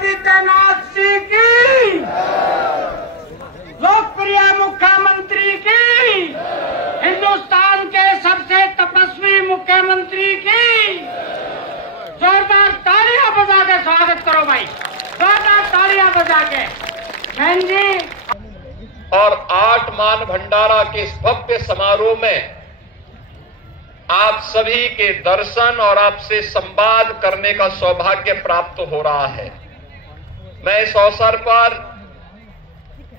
आदित्यनाथ जी की, लोकप्रिय मुख्यमंत्री की, हिंदुस्तान के सबसे तपस्वी मुख्यमंत्री की जोरदार तालियां बजा के स्वागत करो भाई, जोरदार तालियां बजा के। बहन जी। और 8 मान भंडारा के इस भव्य समारोह में आप सभी के दर्शन और आपसे संवाद करने का सौभाग्य प्राप्त हो रहा है। मैं इस अवसर पर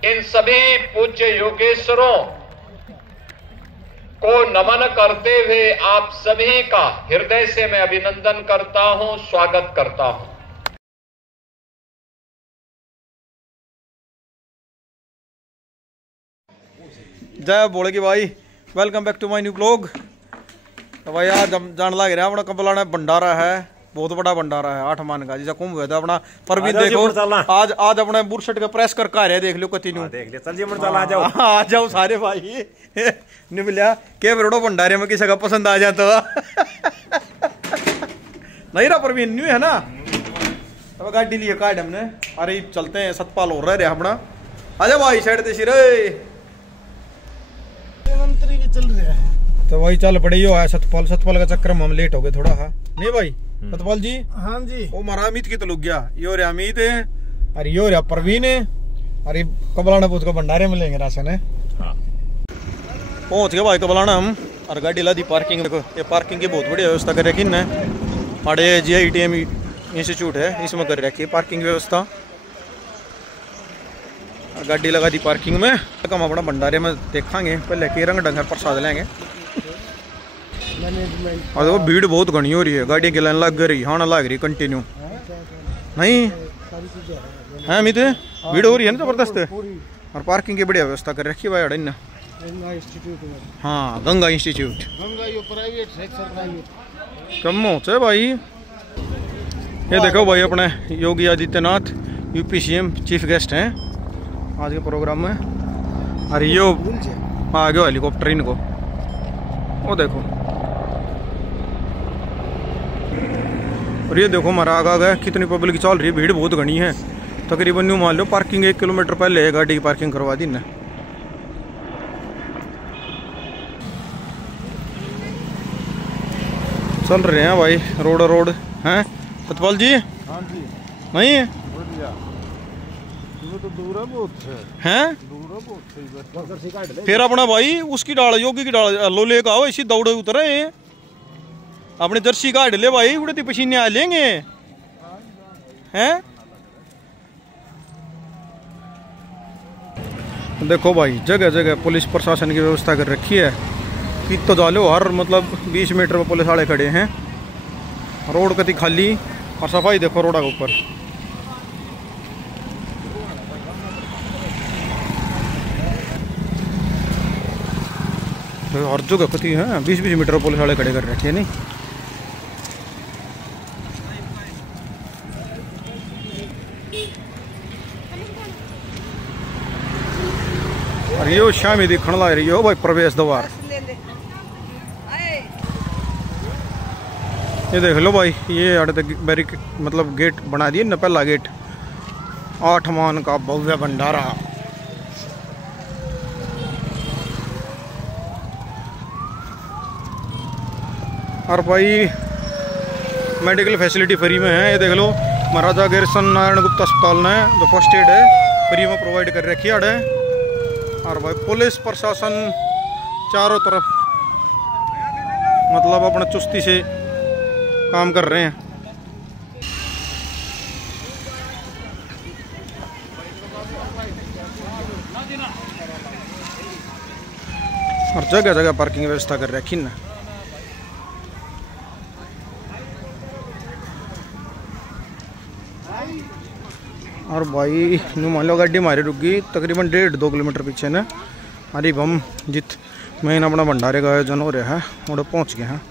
इन सभी पूज्य योगेश्वरों को नमन करते हुए आप सभी का हृदय से मैं अभिनंदन करता हूं, स्वागत करता हूं। जय बोले की भाई, welcome back to my new blog. तो भाई आज जान लग रहा है अपना कबलाना भंडारा है, बहुत बड़ा भंडारा है 8 मान का, जैसा कुंभ हुआ था अपना। परवीन देखो आज अपने बुरशट के प्रेस कर का रहे, देख लो कंटिन्यू देख ले। चल जी आ जाओ सारे भाई निबलिया के बरोड़ो भंडारे में किसी का पसंद आ जाता नहीं रहा परवीन न्यू है ना। तो गाड़ी लिए काट हमने, अरे चलते हैं, सतपाल हो रहा है अपना। आजा भाई साइड से सिरे मंत्री के चल रहे हैं। तो वही चल पड़े यो है सतपाल का चक्कर में हम लेट हो गए थोड़ा। हाँ नहीं भाई सतपाल जी। हाँ जी। वो हमारा अमित की तो लुक गया, यो रे अमित है, अरे यो रे परवीन है, अरे कबलाना पूछ को भंडारे में लेंगे राशन है। हाँ। पहुंच गए भाई कबलाना हम, और गाड़ी ला दी पार्किंग। देखो ये पार्किंग की बहुत बढ़िया व्यवस्था कर रखी है। हमारे GITM इंस्टीट्यूट है, इसमें कर रखी है पार्किंग व्यवस्था। गाड़ी लगा दी पार्किंग में। हम अपना भंडारे में देखांगे, पहले के रंग ढंगर प्रसाद लेंगे। और देखो भीड़ बहुत घनी हो रही है, गाड़ी की लाइन लग रही, हाँ लग रही कंटिन्यू नहीं है अमित, भीड़ हो रही है ना जबरदस्त। और पार्किंग की बढ़िया व्यवस्था कर रखी है भाई अड़न। हाँ गंगा इंस्टीट्यूट कम है भाई। ये देखो भाई अपने Yogi Adityanath UP CM chief guest हैं आज के प्रोग्राम में। अरे यो आ गया हेलीकॉप्टर इनको, वो देखो। और ये देखो हमारा आगा गया, कितनी पब्लिक चल रही है, भीड़ बहुत घनी है। तकरीबन यूँ मान लो पार्किंग 1 किलोमीटर पहले है, गाड़ी की पार्किंग करवा दी ना। चल रहे हैं भाई रोड हैं सतपाल जी। हाँ जी। नहीं है तो दूर है बहुत हैं, दूर है बहुत। फिर अपना भाई उसकी डाल, योगी की डाल लो लेकर आओ, इसी दौड़े उतरे अपने जर्सी काट ले भाई, उड़ती पसीने आ लेंगे हैं। देखो भाई जगह जगह पुलिस प्रशासन की व्यवस्था कर रखी है कि तो जालो हर मतलब 20 मीटर में पुलिस वाले खड़े हैं। रोड कति खाली और सफाई देखो रोड के ऊपर। हर जगह कति है 20-20 मीटर पुलिस वाले खड़े कर रखे हैं नहीं। अरे यो शामी दिखने लग रही हो भाई प्रवेश द्वार। ये देख लो भाई, ये आड़े तक बैरिकेड मतलब गेट बना दिए न, पहला गेट 8 मान का भव्य भंडारा। और भाई मेडिकल फैसिलिटी फ्री में है। ये देख लो महाराजा गिरसन नारायण गुप्ता अस्पताल ने जो फर्स्ट एड है फ्री में प्रोवाइड कर रखी है। और भाई पुलिस प्रशासन चारों तरफ मतलब अपना चुस्ती से काम कर रहे हैं। और जगह जगह पार्किंग व्यवस्था कर रखी ना। और भाई न्यू मान लो गाड़ी हमारी रुक गई तकरीबन 1.5-2 किलोमीटर पीछे ने। अरे हम जित मेन अपना भंडारे का आयोजन हो रहा है वहाँ पहुँच गए हैं।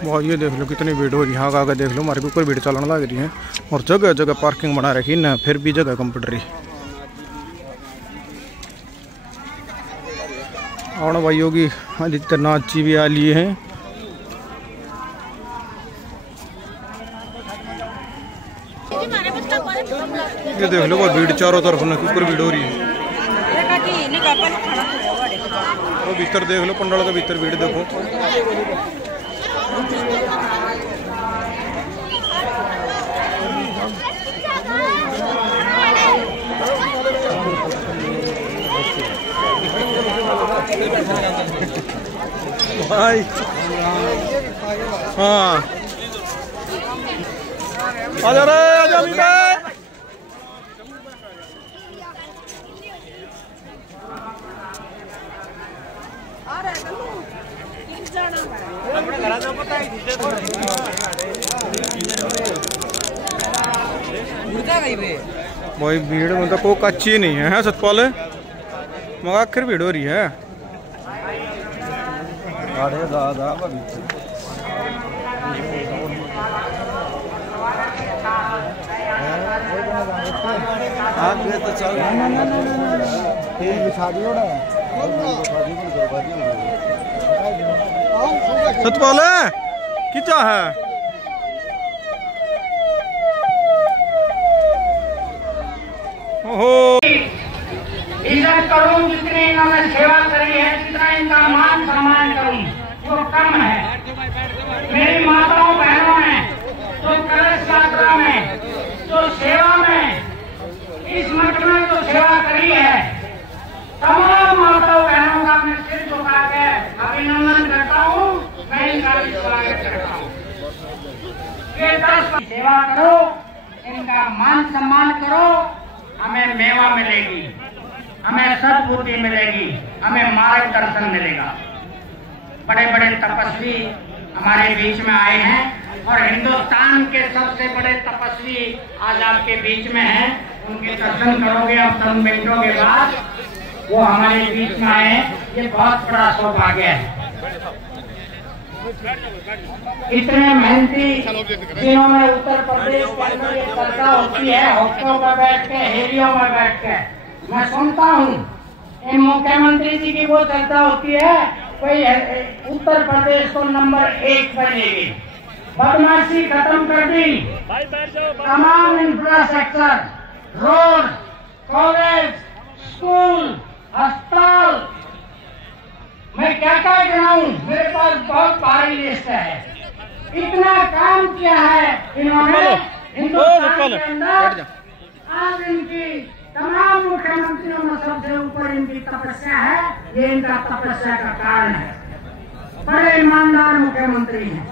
भाई ये देख लो कितनी भीड़ हो रही है, आगे देख लो हमारे को कोई भीड़ चलने लग रही है। और जगह जगह पार्किंग बना रखी ना, फिर भी जगह कम पड़ रही। और भाई योगी आदित्यनाथ जी भी आ लिए हैं। ये देख लो बहुत भीड़ चारों तरफ ना ऊपर भीड़ हो रही है। तो भीतर देख लो पंडाल का भीतर भीड़ देखो। भाई हाँ आजा रे आजा मीठा। भाई भीड़ मतलब कोई कच्ची नहीं है सतपाल मगर आखिर भीड़ हो रही है। सतपाल क्या है ओहो इज्जत करूं जितनी इन्होंने सेवा करी है जितना इनका मान सम्मान करूं जो कम है। मेरी माताओं बहनों ने जो कलश यात्रा में जो सेवा में इस मठ में जो सेवा करी है तमाम माताओं बहनों का मैं सिर झुका के अभिनंदन करता हूँ। मैं इनका भी स्वागत करता हूँ। ये 10 सेवा करो इनका मान सम्मान करो हमें मेवा मिलेगी हमें सद्बुद्धि मिलेगी हमें मार्गदर्शन मिलेगा। बड़े बड़े तपस्वी हमारे बीच में आए हैं और हिंदुस्तान के सबसे बड़े तपस्वी आज आपके बीच में हैं। उनके दर्शन करोगे अब 10 मिनटों के बाद वो हमारे बीच में आए। ये बहुत बड़ा सौभाग्य है। इतने मेहनती दिनों में उत्तर प्रदेश के अंदर ये चर्चा होती है हॉस्टलों में बैठ के हेलियों में बैठ के मैं सुनता हूँ इन मुख्यमंत्री जी की वो चर्चा होती है कोई उत्तर प्रदेश को नंबर 1 बनेगी। बदमाशी खत्म कर दी। तमाम इंफ्रास्ट्रक्चर रोड कॉलेज स्कूल अस्पताल मैं क्या क्या गिनाऊं मेरे पास बहुत भारी लिस्ट है। इतना काम किया है इन्होंने हिंदुस्तान के अंदर। आज इनकी तमाम मुख्यमंत्रियों में सबसे ऊपर इनकी तपस्या है। ये इनका तपस्या का कारण है। बड़े ईमानदार मुख्यमंत्री हैं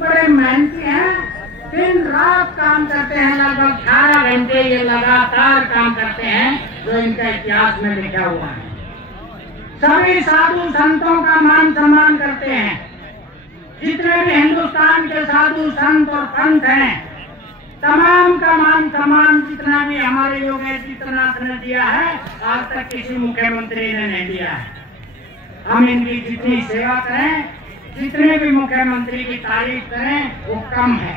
बड़े मेहनती हैं। दिन रात काम करते हैं लगभग 18 घंटे ये लगातार काम करते हैं जो इनका इतिहास में लिखा हुआ है। सभी साधु संतों का मान सम्मान करते हैं। जितने भी हिंदुस्तान के साधु संत और पंथ हैं तमाम का मान सम्मान जितना भी हमारे योगी आदित्यनाथ ने दिया है आज तक किसी मुख्यमंत्री ने नहीं दिया है। हम इनकी जितनी सेवा करें जितने भी मुख्यमंत्री की तारीफ करें वो कम है।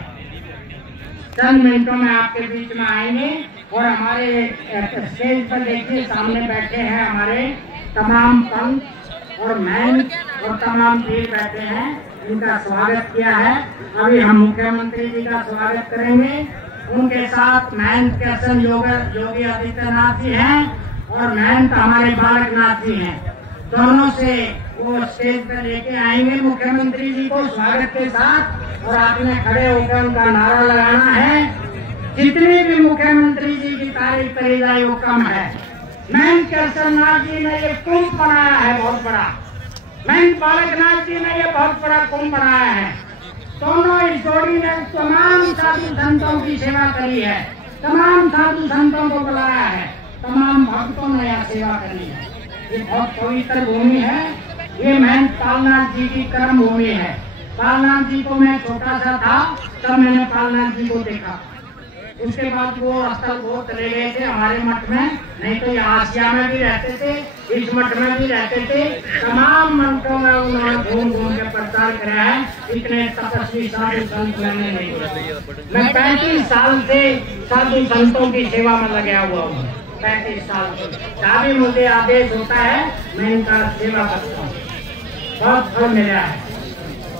चंद मिनटों में आपके बीच में आएंगे और हमारे स्टेज पर देखिए सामने बैठे हैं हमारे तमाम पंथ और महंत और तमाम पीर बैठे हैं। इनका स्वागत किया है। अभी हम मुख्यमंत्री जी का स्वागत करेंगे। उनके साथ महंत कृष्ण योगी आदित्यनाथ जी हैं और महंत हमारे बालकनाथ जी हैं। दोनों से वो स्टेज पर लेके आएंगे मुख्यमंत्री जी को स्वागत के साथ और आपने खड़े होकर उनका नारा लगाना है। जितनी भी मुख्यमंत्री जी की तारीफ करी जाए वो कम है। महंत कृष्णनाथ जी ने ये कुंभ बनाया है बहुत बड़ा। महंत बालकनाथ जी ने ये बहुत बड़ा कुंभ बनाया है। दोनों इस जोड़ी ने तमाम साधु संतों की सेवा करी है। तमाम साधु संतों को बुलाया है। तमाम भक्तों ने यह सेवा करी है। ये बहुत पवित्र भूमि है। ये महंत पालनाथ जी की कर्म भूमि है। पालनाथ जी को मैं छोटा सा था तब मैंने पालनाथ जी को देखा। उसके बाद वो स्थल वो चले गए थे हमारे मठ में। नहीं तो ये आसिया में भी रहते थे इस मठ में भी रहते थे। तमाम मंठों में उन्होंने घूम घूम के प्रचार कराया है। इतने तपस्वी साधु संत मैंने नहीं। मैं 35 साल से साधु संतों की सेवा में लगा हुआ हूँ। 35 साल से जहाँ भी मुझे आदेश होता है मैं इनका सेवा करता हूँ। बहुत फल मिला है।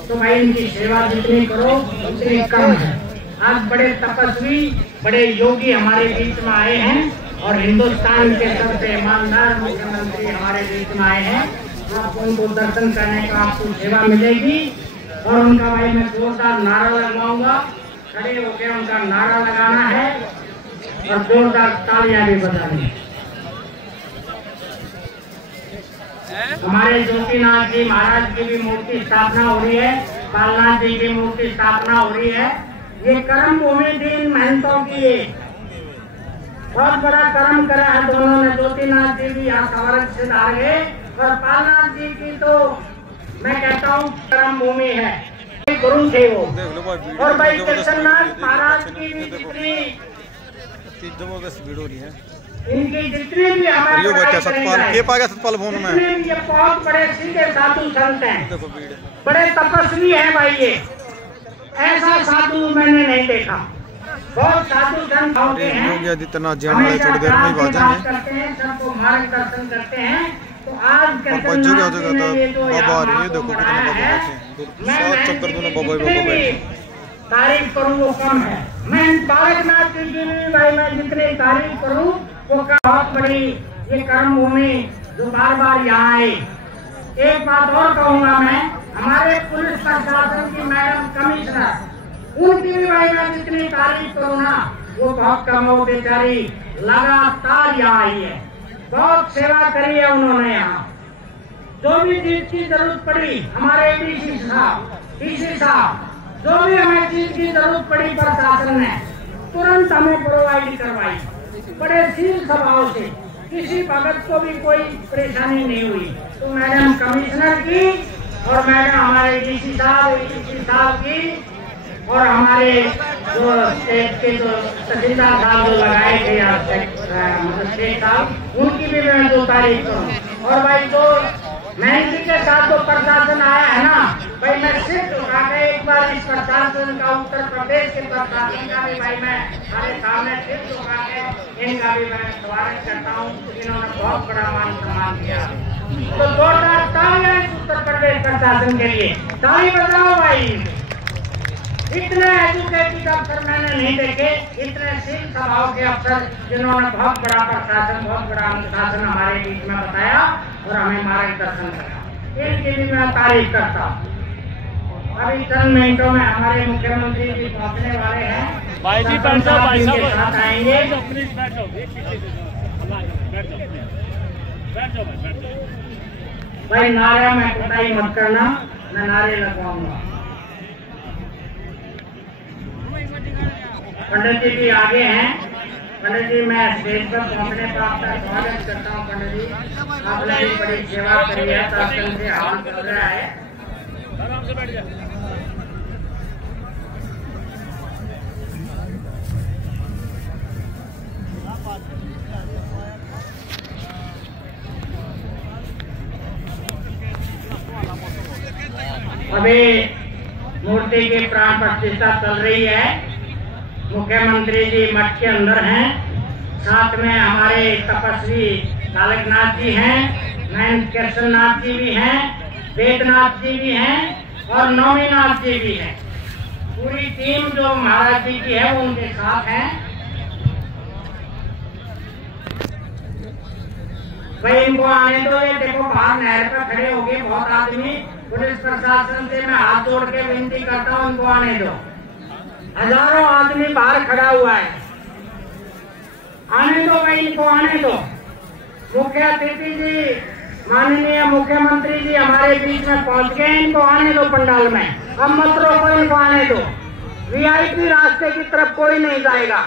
तो भाई इनकी सेवा जितनी करो उतनी कम है। आज बड़े तपस्वी, बड़े योगी हमारे बीच में आए हैं और हिंदुस्तान के सबसे ईमानदार मुख्यमंत्री हमारे बीच में आए हैं। आपको उनको दर्शन करने का आपको सेवा मिलेगी और उनका भाई मैं जोरदार नारा लगवाऊंगा। खड़े होकर उनका नारा लगाना है और जोरदार तालियां भी बजानी है। हमारे ज्योतिनाथ जी महाराज की भी मूर्ति स्थापना हो रही है, बालनाथ जी की मूर्ति स्थापना हो रही है। ये कर्म भूमि थी इन महंतों की, ये बहुत बड़ा कर्म करा है दोनों ने। ज्योतिनाथ जी भी यहाँ कवरक से आ गए और बालनाथ जी की तो मैं कहता हूँ कर्म भूमि है, गुरु थे वो। और भाई कृष्णनाथ महाराज की भी जितनी जबरदस्त भीड़ हो रही है, इनकी जितने भी हमारे सतपाल भवन में ये बहुत बड़े सीधे साधु संत हैं, बड़े तपस्वी हैं भाई। ये ऐसा साधु मैंने नहीं देखा। बहुत साधु संत होते हैं, जितना थोड़ी देर में ही करते हैं, सबको मार्गदर्शन करते हैं। तो आज तारीफ करूँ वो कम है। मैं तारकनाथ जी की भी भाई मैं जितनी तारीफ करूँ वो बहुत बड़ी ये कर्म भूमि जो बार बार यहाँ आए। एक बात और कहूँगा मैं, हमारे पुलिस प्रशासन की मैडम कमिश्नर, उनकी भी भाई मैं जितनी तारीफ करूँ ना वो बहुत कम हो। बेचारी लगातार यहाँ आई है, बहुत सेवा करी है उन्होंने। यहाँ जो भी चीज की जरूरत पड़ी, हमारे डीसी साहब जो भी हमें चीज की जरूरत पड़ी प्रशासन ने तुरंत हमें प्रोवाइड करवाई। बड़े सील स्वभाव से, किसी भगत को भी कोई परेशानी नहीं हुई। तो मैडम कमिश्नर की और मैडम हमारे डीसी साहब की और हमारे जो स्टेट के जो तहसीलदार साहब जो लगाए थे स्टेट साहब, उनकी भी मैं जो तारीफ करूँ। और भाई जो मेहनती के साथ जो प्रशासन आया है ना भाई, मैं सिर्फ उठा के एक बार इस प्रशासन का, उत्तर प्रदेश के प्रशासन का भी भाई मैं हमारे सामने सिर्फ उठा के इनका भी मैं स्वागत करता हूँ। इन्होंने बहुत बड़ा मान सम्मान किया। तो जोरदार तालियां उत्तर प्रदेश प्रशासन के लिए, ताली बजाओ भाई। इतने एजुकेटेड अफसर मैंने नहीं देखे, इतने शील स्वभाव के अफसर जिन्होंने बहुत बड़ा प्रशासन, बहुत बड़ा अनुशासन हमारे बीच में बताया और हमें मार्गदर्शन करा। इनकी भी मैं तारीफ करता हूँ। अभी चंद मिनटों में हमारे मुख्यमंत्री जी पहुँचने वाले हैं। भाई जी बैठ जाओ, भाई साहब साथ आएंगे। प्लीज बैठ जाओ, भाई नारे में कुटाई मत करना, मैं नारे लगवाऊंगा। पंडित जी भी आगे हैं। पंडित जी मैं स्टेज पर पहुंचने पर आपका स्वागत करता हूं। पंडित जी आपने भी बड़ी सेवा करी है, शासन से हवन चल रहा है। आराम से बैठ जाओ। अभी मूर्ति की प्राण प्रतिष्ठा चल रही है। मुख्यमंत्री जी मठ के अंदर हैं, साथ में हमारे तपस्वी तारकनाथ जी हैं, कृष्णनाथ जी भी हैं, वेदनाथ जी भी हैं और नौमीनाथ जी भी हैं। पूरी टीम जो महाराज जी की है वो उनके साथ है। भाई इनको आने दो। ये देखो बाहर नहर पर खड़े हो गए बहुत आदमी। पुलिस प्रशासन से मैं हाथ जोड़ के विनती करता हूँ, इनको आने दो। हजारों आदमी बाहर खड़ा हुआ है, आने दो भाई, इनको आने दो। मुख्य अतिथि जी, माननीय मुख्यमंत्री जी हमारे बीच में पहुंच गए, इनको आने दो पंडाल में। अब मत रोको, इनको आने दो। वीआईपी रास्ते की तरफ कोई नहीं जाएगा,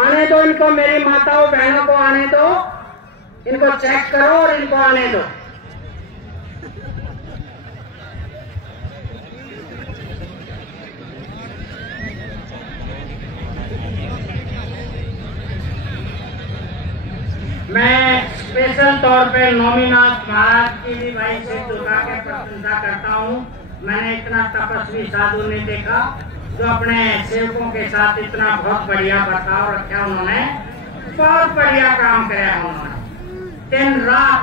आने दो इनको। मेरी माताओं बहनों को आने दो, इनको चेक करो और इनको आने दो। मैं स्पेशल तौर पे नौमीनाथ महाराज की भी भाई से झुका के प्रशंसा करता हूँ। मैंने इतना तपस्वी साधु नहीं देखा जो अपने सेवकों के साथ इतना बहुत बढ़िया बर्ताव रखा। उन्होंने बहुत बढ़िया काम किया। उन्होंने दिन रात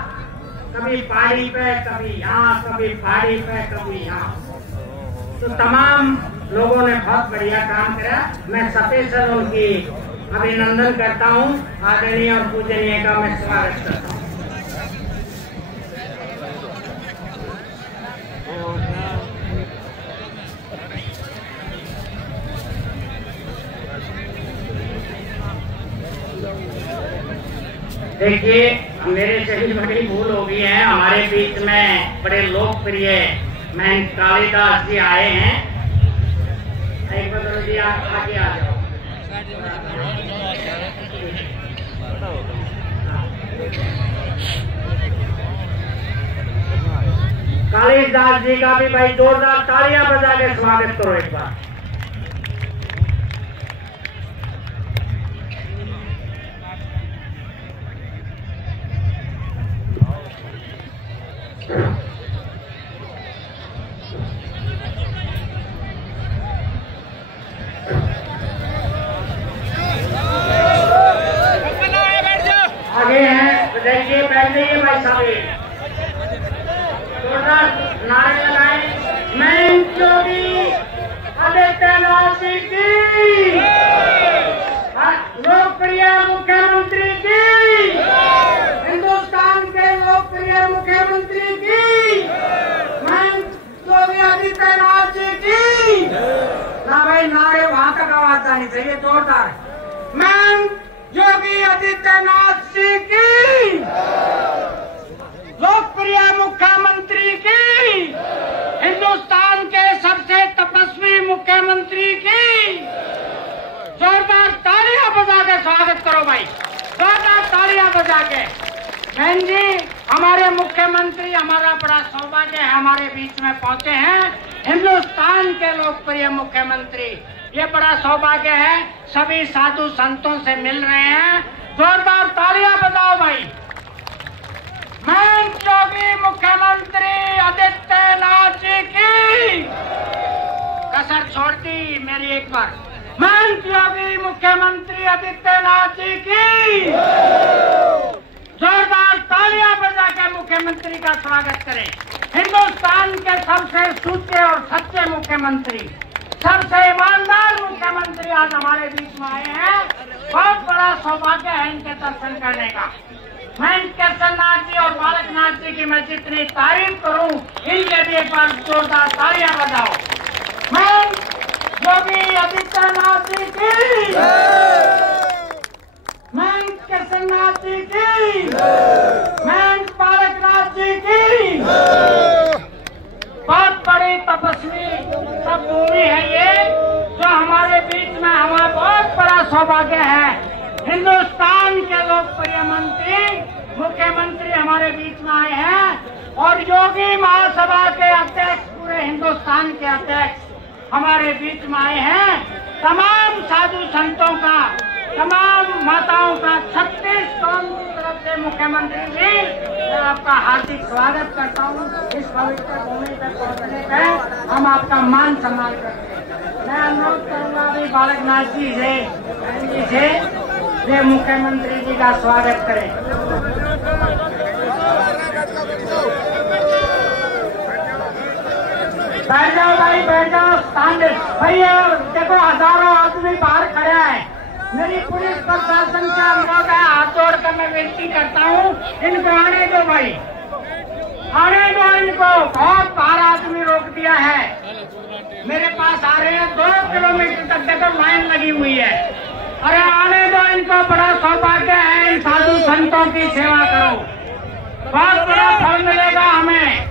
कभी पहाड़ी पे, कभी यहाँ, कभी पहाड़ी पे, कभी यहाँ। तो तमाम लोगों ने बहुत बढ़िया काम करा। मैं सतेशन उनकी अभिनंदन करता हूँ, आदरणीय और पूजनीय का मैं स्वागत करता हूँ। देखिए, मेरे से भी बड़ी भूल हो गई है। हमारे बीच में बड़े लोकप्रिय महंत कालिदास जी आए हैं। एक बार जी आगे आ जाओ। कालिदास जी का भी भाई जोरदार तालियां बजा के स्वागत करो एक बार। आगे हैं, देखिए बैठ जाइए भाई साहब, जोरदार नारे लगाए। मैं योगी आदित्यनाथ जी की, लोकप्रिय मुख्यमंत्री की, हिंदुस्तान के लोकप्रिय मुख्यमंत्री की, मैं योगी आदित्यनाथ जी की। ना भाई नारे वहां तक आवाज आनी चाहिए जोरदार। मैं योगी आदित्यनाथ जी की, लोकप्रिय मुख्यमंत्री की, हिंदुस्तान के सबसे तपस्वी मुख्यमंत्री की जोरदार तालियां बजा के स्वागत करो भाई, जोरदार तालियां बजा के। बहन जी, हमारे मुख्यमंत्री, हमारा बड़ा सौभाग्य है, हमारे बीच में पहुंचे हैं हिंदुस्तान के लोकप्रिय मुख्यमंत्री। ये बड़ा सौभाग्य है, सभी साधु संतों से मिल रहे हैं। जोरदार तालियां बजाओ भाई। मैं योगी मुख्यमंत्री आदित्यनाथ जी की, कसर छोड़ती मेरी एक बार। मैं योगी मुख्यमंत्री आदित्यनाथ जी की, जोरदार तालियां बजा के मुख्यमंत्री का स्वागत करें। हिंदुस्तान के सबसे सूचे और सच्चे मुख्यमंत्री, सबसे ईमानदार मुख्यमंत्री आज हमारे बीच में आए हैं। बहुत बड़ा सौभाग्य है इनके दर्शन करने का। मैं केसरनाथ जी और बालकनाथ जी की मैं जितनी तारीफ करूं, इनके भी एक बार जोरदार तालियां बजाओ। मैं योगी आदित्यनाथ जी की, मैं केसरनाथ जी की, मैं बालकनाथ जी की। बहुत बड़ी तपस्वी सब भूमि है ये, जो हमारे बीच में, हमारा बहुत बड़ा सौभाग्य है। हिंदुस्तान के लोकप्रिय मंत्री, मुख्यमंत्री हमारे बीच में आए हैं और योगी महासभा के अध्यक्ष, पूरे हिंदुस्तान के अध्यक्ष हमारे बीच में आए हैं। तमाम साधु संतों का, तमाम माताओं का 36 कौम की तरफ से मुख्यमंत्री जी, मैं आपका हार्दिक स्वागत करता हूँ। इस पवित्र भूमि पर पहुँचने पर हम आपका मान सम्मान करते हैं। मैं अनुरोध करूँगा अभी बालकनाथ जी से, बहन जी से, ये मुख्यमंत्री जी का स्वागत करें। बैठ जाओ भाई, बैठ जाओ, स्थान भैया। देखो हजारों आदमी बाहर खड़ा है। मेरी पुलिस प्रशासन से अनुरोध है, हाथ जोड़कर मैं विनती करता हूँ, इनको आने दो भाई, आने दो इनको। बहुत बाहर आदमी रोक दिया है, मेरे पास आ रहे हैं। 2 किलोमीटर तक देखो लाइन लगी हुई है। अरे आने दो इनको, बड़ा सौभाग्य है, इन साधु संतों की सेवा करो, बहुत बड़ा फल मिलेगा हमें।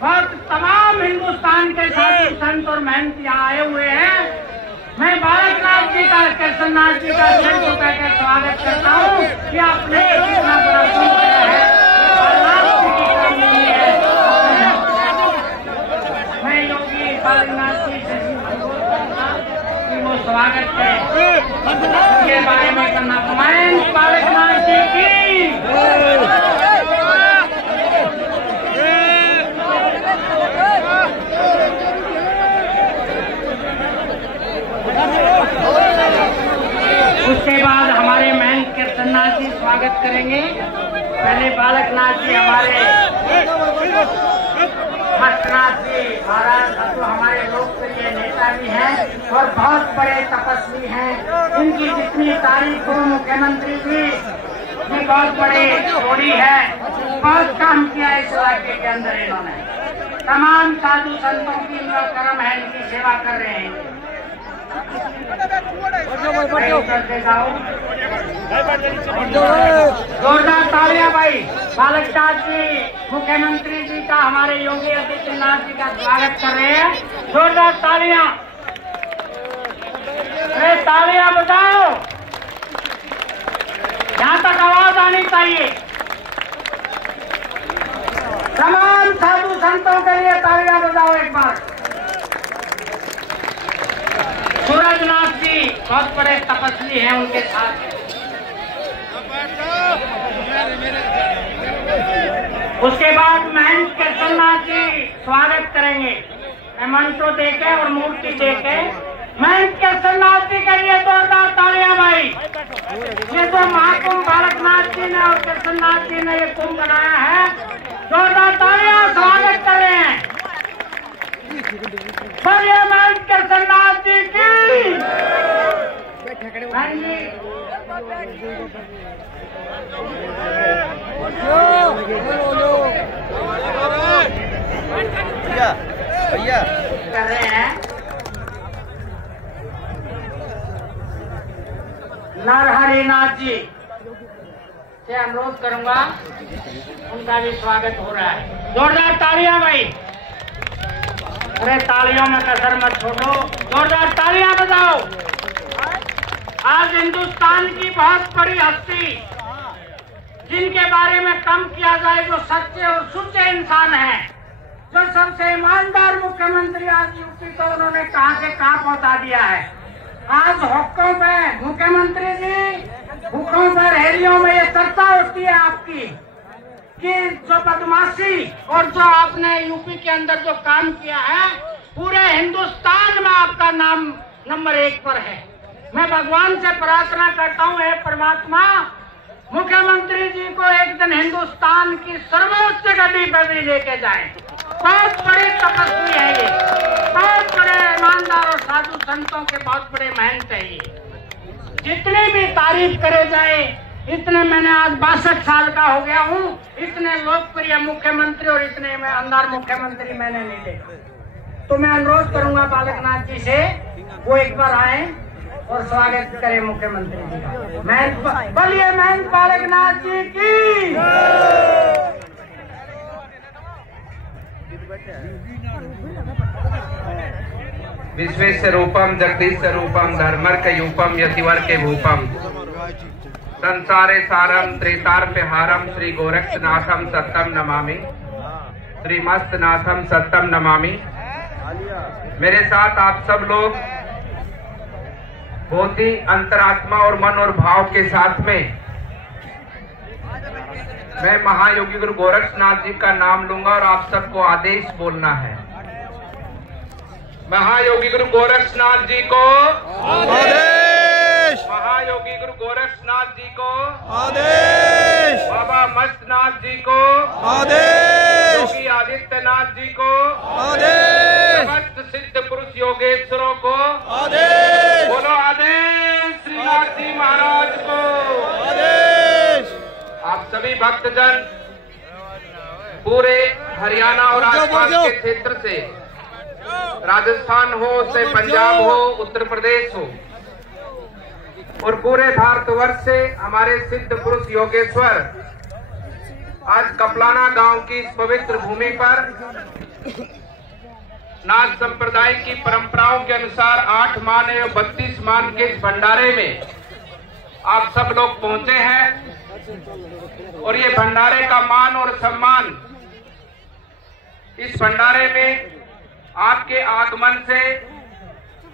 बहुत तमाम हिंदुस्तान के साधु संत और महंत यहाँ आए हुए हैं। मैं बालकनाथ जी का, केसरनाथ जी का दिल को कहकर स्वागत करता हूँ कि आपने इतना बड़ा सुन किया है। मैं योगी बालकनाथ जी से कि वो स्वागत करें, ये बारे में करना। मैं बालकनाथ जी की, उसके बाद हमारे महंत केसरनाथ जी स्वागत करेंगे। पहले बालकनाथ जी हमारे, हर्षनाथ जी महाराज, हमारे लोग तपस्वी हैं, इनकी जितनी तारीफ हो मुख्यमंत्री जी, ये बहुत बड़ी जोड़ी है, बहुत काम किया इस इलाके के अंदर इन्होंने। तमाम साधु संतों की इनका कर्म है, इनकी सेवा कर रहे हैं। जोरदार तालियां भाई। बालकनाथ जी मुख्यमंत्री जी का, हमारे योगी आदित्यनाथ जी का स्वागत कर रहे हैं। जोरदार तालियां, अरे तालियां बजाओ, यहाँ तक आवाज आनी चाहिए। तमाम साधु संतों के लिए तालियां बजाओ एक बार। सूरजनाथ जी बहुत बड़े तपस्वी हैं, उनके साथ उसके बाद महंत कृष्णनाथ जी स्वागत करेंगे। मंत्रों देके और मूर्ति देके महंत कृष्णनाथ जी के लिए जोरदार तालियां भाई। ये जो महाकुंभ बालकनाथ जी ने और कृष्णनाथ जी ने ये कुंभ बनाया है, जोरदार तालियां स्वागत कर रहे हैं। बोलिए महंत कृष्णनाथ जी की। भैया कर रहे हैं। नरहरिनाथ जी से अनुरोध करूंगा, उनका भी स्वागत हो रहा है। जोरदार तालियां भाई। अरे तालियों में कसर मत छोड़ो, जोरदार तालियां बजाओ। आज हिंदुस्तान की बहुत बड़ी हस्ती, जिनके बारे में कम किया जाए, जो सच्चे और सुच्चे इंसान हैं, जो सबसे ईमानदार मुख्यमंत्री आज यूपी को उन्होंने कहां से कहां पहुंचा दिया है। आज हुक्कों पे मुख्यमंत्री जी, हुक्कों पर रैलियों में ये चर्चा होती है आपकी कि जो बदमाशी और जो आपने यूपी के अंदर जो काम किया है, पूरे हिंदुस्तान में आपका नाम नंबर 1 पर है। मैं भगवान से प्रार्थना करता हूँ, हे परमात्मा, मुख्यमंत्री जी को एक दिन हिंदुस्तान की सर्वोच्च गद्दी पर भी लेके जाए। बहुत बड़ी तपस्वी है ये, बहुत बड़े ईमानदार और साधु संतों के बहुत बड़े महंत है ये। जितनी भी तारीफ करे जाए, इतने, मैंने आज 62 साल का हो गया हूँ, इतने लोकप्रिय मुख्यमंत्री और इतने ईमानदार मुख्यमंत्री मैंने नहीं देखा। तो मैं अनुरोध करूंगा बालकनाथ जी से, वो एक बार आए और स्वागत करें मुख्यमंत्री जी का। मैं बोलिए महंत बालकनाथ जी की। विश्वेश्वरूपम जगदीश्वरूपम धर्मर्कयूपम यतिवर्के भूपम संसारे सारम त्रितार्प्यहारम श्री गोरक्षनाथम सत्यम नमामि, श्रीमस्तनाथम सत्यम नमामि। मेरे साथ आप सब लोग बहुत ही अंतरात्मा और मन और भाव के साथ में मैं महायोगी गुरु गोरक्षनाथ जी का नाम लूंगा और आप सबको आदेश बोलना है। महायोगी गुरु गोरक्षनाथ जी को आदेश, महायोगी गुरु गोरक्षनाथ जी को आदेश, बाबा मस्तनाथ जी को आदेश, योगी आदित्यनाथ जी को आदेश, समस्त सिद्ध पुरुष योगेश्वरों को आदेश। बोलो आदेश श्रीनाथ जी महाराज को आदेश। आप सभी भक्तजन पूरे हरियाणा और आसपास के क्षेत्र से, राजस्थान हो, से पंजाब हो, उत्तर प्रदेश हो और पूरे भारतवर्ष से हमारे सिद्ध पुरुष योगेश्वर आज कपलाना गांव की इस पवित्र भूमि पर नाथ संप्रदाय की परंपराओं के अनुसार 8 मान एवं 32 मान के इस भंडारे में आप सब लोग पहुंचे हैं और ये भंडारे का मान और सम्मान, इस भंडारे में आपके आगमन से,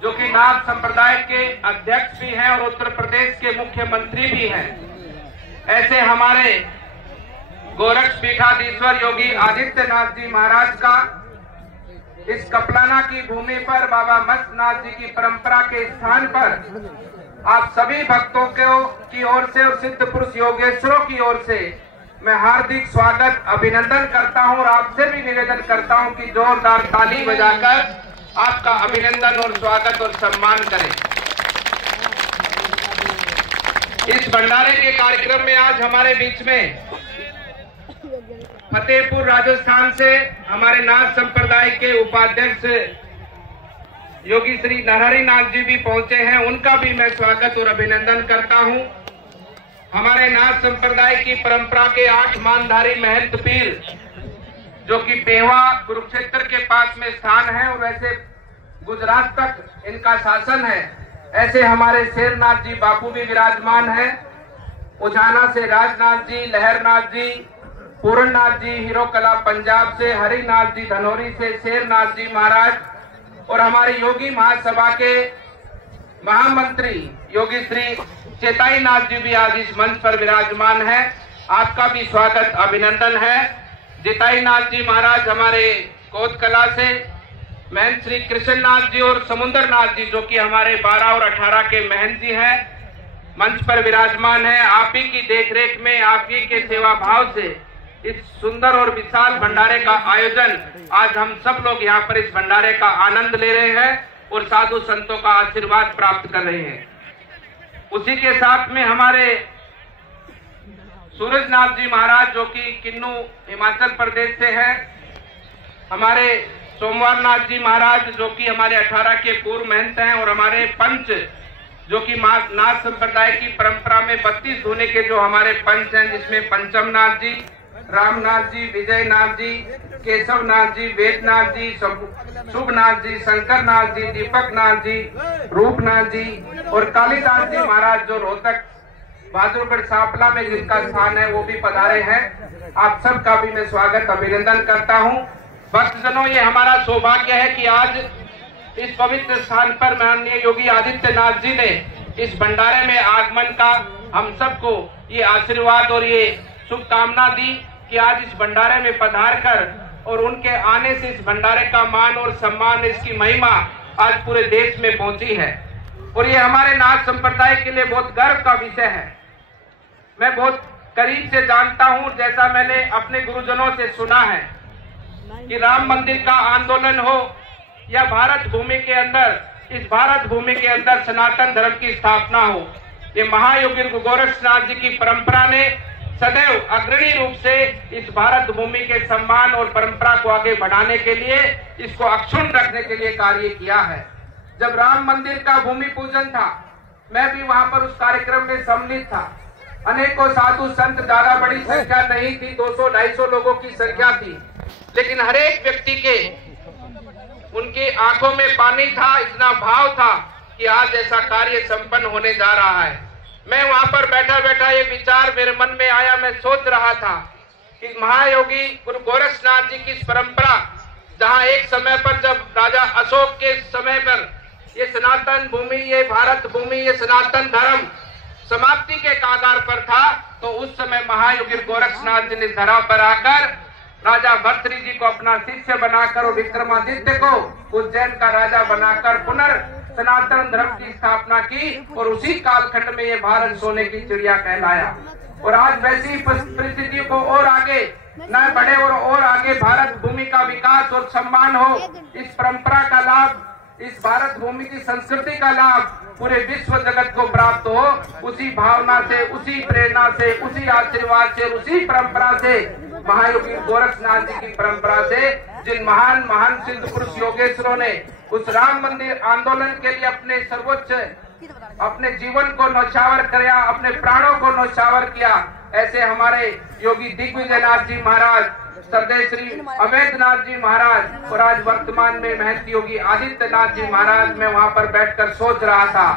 जो कि नाथ संप्रदाय के अध्यक्ष भी हैं और उत्तर प्रदेश के मुख्यमंत्री भी हैं, ऐसे हमारे गोरक्ष पीठाधीश्वर योगी आदित्यनाथ जी महाराज का इस कपलाना की भूमि पर, बाबा मस्तनाथ जी की परंपरा के स्थान पर आप सभी भक्तों की ओर से और सिद्ध पुरुष योगेश्वरों की ओर से मैं हार्दिक स्वागत, अभिनंदन करता हूं और आपसे भी निवेदन करता हूं कि जोरदार ताली बजाकर आपका अभिनंदन और स्वागत और सम्मान करें। इस भंडारे के कार्यक्रम में आज हमारे बीच में फतेहपुर राजस्थान से हमारे नाथ संप्रदाय के उपाध्यक्ष योगी श्री नरहरि नाथ जी भी पहुंचे हैं। उनका भी मैं स्वागत और अभिनंदन करता हूं। हमारे नाथ संप्रदाय की परंपरा के 8 मानधारी महंत पीर जो कि पेवा कुरुक्षेत्र के पास में स्थान है और वैसे गुजरात तक इनका शासन है, ऐसे हमारे शेरनाथ जी बापू भी विराजमान है। उजाना से राजनाथ जी, लहरनाथ जी, पूर्णनाथ जी हीरो कला पंजाब से, हरिनाथ जी धनौरी से, शेरनाथ जी महाराज और हमारे योगी महासभा के महामंत्री योगी श्री चेताई नाथ जी भी आज इस मंच पर विराजमान है। आपका भी स्वागत अभिनंदन है। चेताई नाथ जी महाराज हमारे कोत कला से, महंत श्री कृष्णनाथ जी और समुद्रनाथ जी जो कि हमारे 12 और 18 के महंत जी हैं, मंच पर विराजमान है। आप ही की देखरेख में, आप ही के सेवा भाव से इस सुंदर और विशाल भंडारे का आयोजन आज हम सब लोग यहाँ पर इस भंडारे का आनंद ले रहे हैं और साधु संतों का आशीर्वाद प्राप्त कर रहे हैं। उसी के साथ में हमारे सूरजनाथ जी महाराज जो कि किन्नू हिमाचल प्रदेश से हैं, हमारे सोमवारनाथ जी महाराज जो कि हमारे 18 के पूर्व महंत हैं और हमारे पंच जो कि नाथ संप्रदाय की परंपरा में 32 होने के जो हमारे पंच हैं, जिसमें पंचमनाथ जी, रामनाथ जी, विजयनाथ जी, केशवनाथ जी, वेदनाथ जी, शुभनाथ जी, शंकरनाथ जी, दीपकनाथ जी, रूपनाथ जी और कालीदास जी महाराज जो रोहतक बहादुरगढ़ सांपला में जिनका स्थान है वो भी पधारे हैं। आप सबका भी मैं स्वागत अभिनंदन करता हूं। भक्तजनों, ये हमारा सौभाग्य है कि आज इस पवित्र स्थान पर माननीय योगी आदित्यनाथ जी ने इस भंडारे में आगमन का हम सबको ये आशीर्वाद और ये शुभकामना दी कि आज इस भंडारे में पधार कर और उनके आने से इस भंडारे का मान और सम्मान, इसकी महिमा आज पूरे देश में पहुंची है और ये हमारे नाथ संप्रदाय के लिए बहुत गर्व का विषय है। मैं बहुत करीब से जानता हूं, जैसा मैंने अपने गुरुजनों से सुना है कि राम मंदिर का आंदोलन हो या भारत भूमि के अंदर, इस भारत भूमि के अंदर सनातन धर्म की स्थापना हो, ये महायोगी गोरक्षनाथ जी की परंपरा ने सदैव अग्रणी रूप से इस भारत भूमि के सम्मान और परंपरा को आगे बढ़ाने के लिए, इसको अक्षुण्ण रखने के लिए कार्य किया है। जब राम मंदिर का भूमि पूजन था, मैं भी वहां पर उस कार्यक्रम में सम्मिलित था। अनेकों साधु संत, ज्यादा बड़ी संख्या नहीं थी, 200-250 लोगों की संख्या थी, लेकिन हर एक व्यक्ति के उनकी आंखों में पानी था, इतना भाव था कि आज ऐसा कार्य संपन्न होने जा रहा है। मैं वहां पर बैठा बैठा ये विचार मेरे मन में आया। मैं सोच रहा था कि महायोगी गुरु गोरक्षनाथ जी की परंपरा, जहां एक समय पर जब राजा अशोक के समय पर ये सनातन भूमि, ये भारत भूमि, ये सनातन धर्म समाप्ति के कागार पर था, तो उस समय महायोगी गोरक्षनाथ जी ने धरा पर आकर राजा भर्तृहरि जी को अपना शिष्य बनाकर और विक्रमादित्य को उज्जैन का राजा बनाकर सनातन धर्म की स्थापना की और उसी कालखंड में ये भारत सोने की चिड़िया कहलाया। और आज वैसी परिस्थितियों को और आगे न बढ़े और आगे भारत भूमि का विकास और सम्मान हो, इस परंपरा का लाभ, इस भारत भूमि की संस्कृति का लाभ पूरे विश्व जगत को प्राप्त हो, उसी भावना से, उसी प्रेरणा से, उसी आशीर्वाद से, उसी परंपरा से, महायोगी गोरक्षनाथ जी की परंपरा से, जिन महान महान सिद्ध पुरुष योगेश्वरों ने उस राम मंदिर आंदोलन के लिए अपने सर्वोच्च, अपने जीवन को न्यौछावर किया, अपने प्राणों को न्यौछावर किया, ऐसे हमारे योगी दिग्विजयनाथ जी महाराज, सरदेव श्री अवैधनाथ जी महाराज और आज वर्तमान में महंत योगी आदित्यनाथ जी महाराज, मैं वहां पर बैठकर सोच रहा था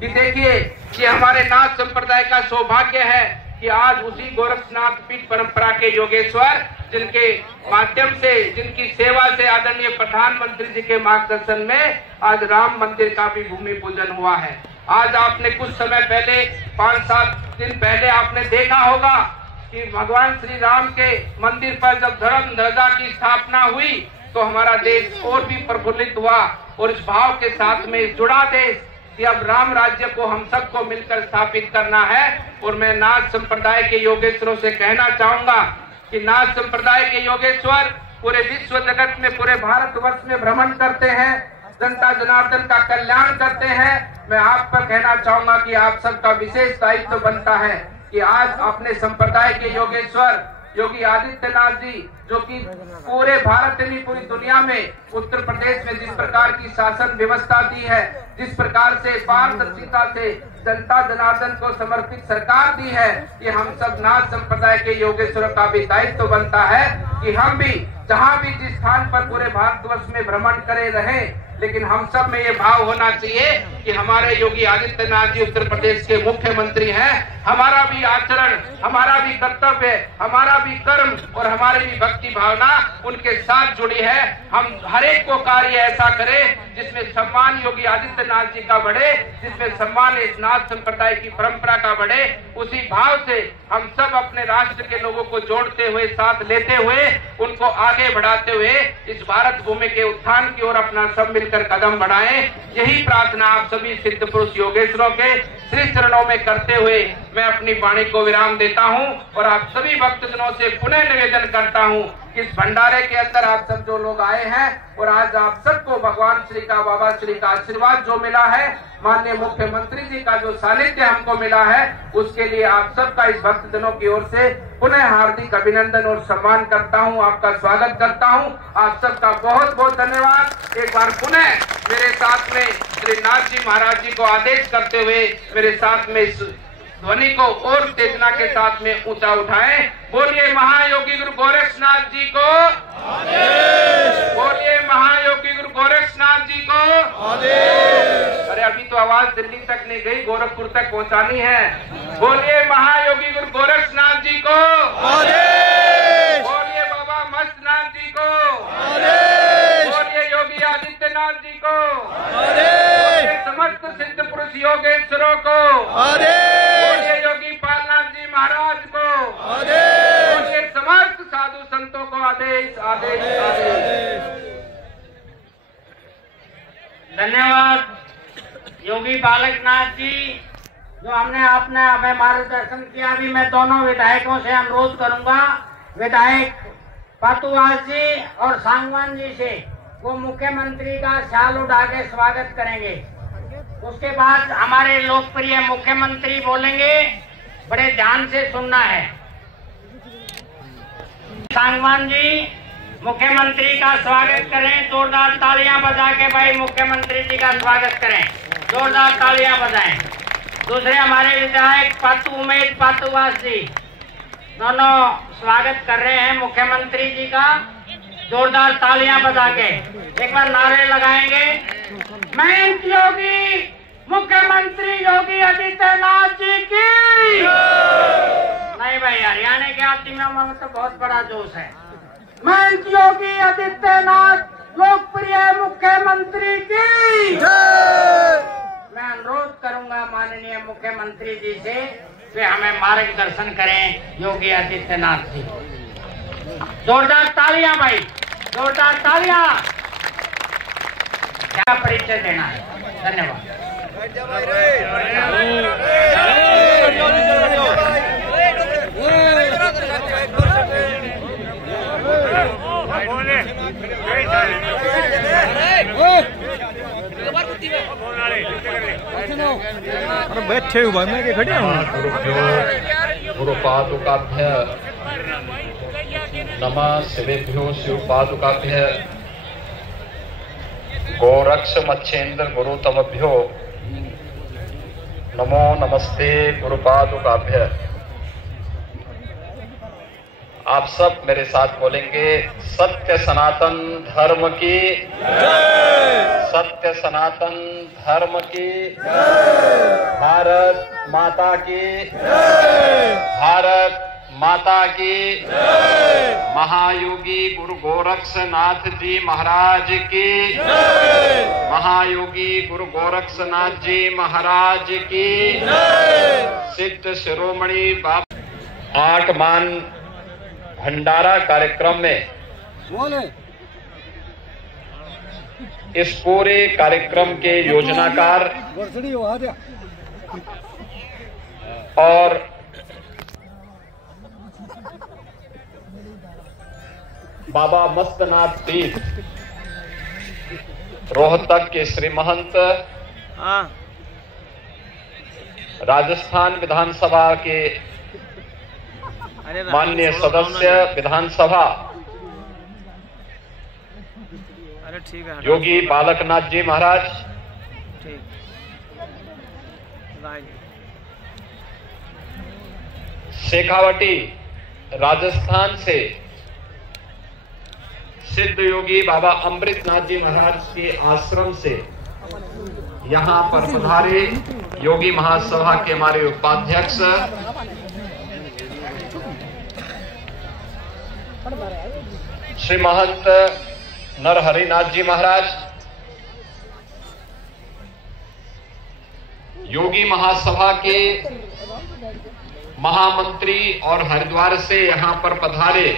कि देखिए, ये हमारे नाथ संप्रदाय का सौभाग्य है कि आज उसी गोरक्षनाथ पीठ परंपरा के योगेश्वर, जिनके माध्यम से, जिनकी सेवा से आदरणीय प्रधानमंत्री जी के मार्गदर्शन में आज राम मंदिर का भी भूमि पूजन हुआ है। आज आपने कुछ समय पहले, 5-7 दिन पहले आपने देखा होगा कि भगवान श्री राम के मंदिर पर जब धर्म ध्वजा की स्थापना हुई तो हमारा देश और भी प्रफुल्लित हुआ और इस भाव के साथ में जुड़ा देश कि अब राम राज्य को हम सबको मिलकर स्थापित करना है। और मैं नाथ संप्रदाय के योगेश्वरों से कहना चाहूंगा कि नाथ संप्रदाय के योगेश्वर पूरे विश्व जगत में, पूरे भारतवर्ष में भ्रमण करते हैं, जनता जनार्दन का कल्याण करते हैं, मैं आप पर कहना चाहूंगा कि आप सबका विशेष दायित्व बनता है कि आज अपने संप्रदाय के योगेश्वर योगी आदित्यनाथ जी, जो कि पूरे भारत नहीं पूरी दुनिया में उत्तर प्रदेश में जिस प्रकार की शासन व्यवस्था दी है, जिस प्रकार से पारदर्शिता से जनता जनार्दन को समर्पित सरकार दी है, ये हम सब नाथ संप्रदाय के योगेश्वरों का भी दायित्व बनता है कि हम भी जहाँ भी जिस स्थान पर पूरे भारतवर्ष में भ्रमण करे रहे, लेकिन हम सब में ये भाव होना चाहिए कि हमारे योगी आदित्यनाथ जी उत्तर प्रदेश के मुख्यमंत्री हैं। हमारा भी आचरण, हमारा भी कर्तव्य, हमारा भी कर्म और हमारी भी भक्ति भावना उनके साथ जुड़ी है। हम हर एक को कार्य ऐसा करें जिसमें सम्मान योगी आदित्यनाथ जी का बढ़े, जिसमें सम्मान इस नाथ संप्रदाय की परंपरा का बढ़े। उसी भाव से हम सब अपने राष्ट्र के लोगों को जोड़ते हुए, साथ लेते हुए, उनको आगे बढ़ाते हुए इस भारत भूमि के उत्थान की ओर अपना सब मिलकर कदम बढ़ाएं। यही प्रार्थना आप सभी सिद्ध पुरुष योगेश्वरों के श्री चरणों में करते हुए मैं अपनी वाणी को विराम देता हूं और आप सभी भक्तजनों से पुनः निवेदन करता हूं कि इस भंडारे के अंदर आप सब जो लोग आए हैं और आज आप सबको भगवान श्री का, बाबा श्री का आशीर्वाद जो मिला है, माननीय मुख्यमंत्री जी का जो सानिध्य हमको मिला है, उसके लिए आप सबका इस भक्तजनों की ओर से पुनः हार्दिक अभिनंदन और सम्मान करता हूं, आपका स्वागत करता हूं। आप सबका बहुत बहुत धन्यवाद। एक बार पुनः मेरे साथ में श्री नाथ जी महाराज जी को आदेश करते हुए मेरे साथ में इस ध्वनि को और तेजना के साथ में ऊंचा उठाएं। बोलिए महायोगी गुरु गोरक्षनाथ जी को, बोलिए महायोगी गुरु गोरक्षनाथ जी को। अरे अभी तो आवाज दिल्ली तक नहीं गई, गोरखपुर तक पहुंचानी है। बोलिए महायोगी गुरु गोरक्षनाथ जी को, बोलिए बाबा मस्तनाथ जी को, बोलिए योगी आदित्यनाथ जी को, बोलिए समस्त सिद्ध पुरुष योगेश्वरों को, बोलिए योगी पालनाथ जी महाराज को, बोलिए समस्त साधु संतों को आदेश आदेश आदेश। धन्यवाद योगी बालकनाथ जी, जो हमने आपने हमें मार्गदर्शन किया। अभी मैं दोनों विधायकों से अनुरोध करूंगा, विधायक पातुवास जी और सांगवान जी से, वो मुख्यमंत्री का शाल उठा के स्वागत करेंगे। उसके बाद हमारे लोकप्रिय मुख्यमंत्री बोलेंगे, बड़े ध्यान से सुनना है। सांगवान जी मुख्यमंत्री का स्वागत करें, जोरदार तालियां बजा के भाई मुख्यमंत्री जी का स्वागत करें, जोरदार तालियां बजाएं। दूसरे हमारे विधायक पातू उमेश पातुवास जी, दोनों स्वागत कर रहे हैं मुख्यमंत्री जी का, जोरदार तालियां बजा के एक बार नारे लगाएंगे। मैं योगी मुख्यमंत्री योगी आदित्यनाथ जी की नहीं भाई, हरियाणा के आदमियों में तो बहुत बड़ा जोश है। मैं योगी आदित्यनाथ लोकप्रिय मुख्यमंत्री की मैं अनुरोध करूंगा माननीय मुख्यमंत्री जी से वे हमें मार्गदर्शन करें। योगी आदित्यनाथ जी, जोरदार तालियां भाई, जोरदार तालियां। क्या परिचय देना है? धन्यवाद। बैठे हुए मैं के खड़े हूं। गुरु पादुकाभ्य नमः शिवेभ्यो शिव पादुकाभ्य गोरक्ष मच्छेन्द्र गुरु तमभ्यो नमो नमस्ते गुरु पादुकाभ्य। आप सब मेरे साथ बोलेंगे, सत्य सनातन धर्म की, सत्य सनातन धर्म की, भारत माता की, भारत माता की, महायोगी गुरु गोरक्षनाथ जी महाराज की, महायोगी गुरु गोरक्षनाथ जी महाराज की, सिद्ध शिरोमणि बाबा। 8 मान भंडारा कार्यक्रम में इस पूरे कार्यक्रम के योजनाकार और बाबा मस्तनाथ तीर्थ रोहतक के श्री महंत राजस्थान विधानसभा के माननीय सदस्य विधानसभा योगी बालकनाथ जी महाराज, शेखावटी राजस्थान से सिद्ध योगी बाबा अमृतनाथ जी महाराज के आश्रम से यहां पर पधारे योगी महासभा के हमारे उपाध्यक्ष श्री महंत नरहरिनाथ जी महाराज, योगी महासभा के महामंत्री और हरिद्वार से यहां पर पधारे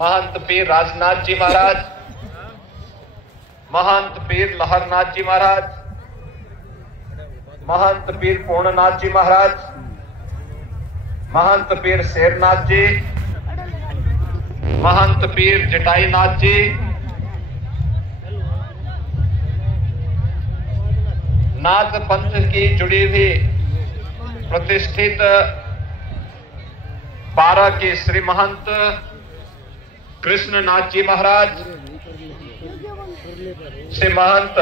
महंत पीर राजनाथ जी महाराज, महंत पीर लहरनाथ जी महाराज, महंत पीर पूर्णनाथ जी महाराज, महंत पीर शेरनाथ जी, महंत पीर जटाईनाथ जी, नाथ पंथ की जुड़ी हुई प्रतिष्ठित पारा के श्री महंत कृष्णनाथ जी महाराज, श्री महंत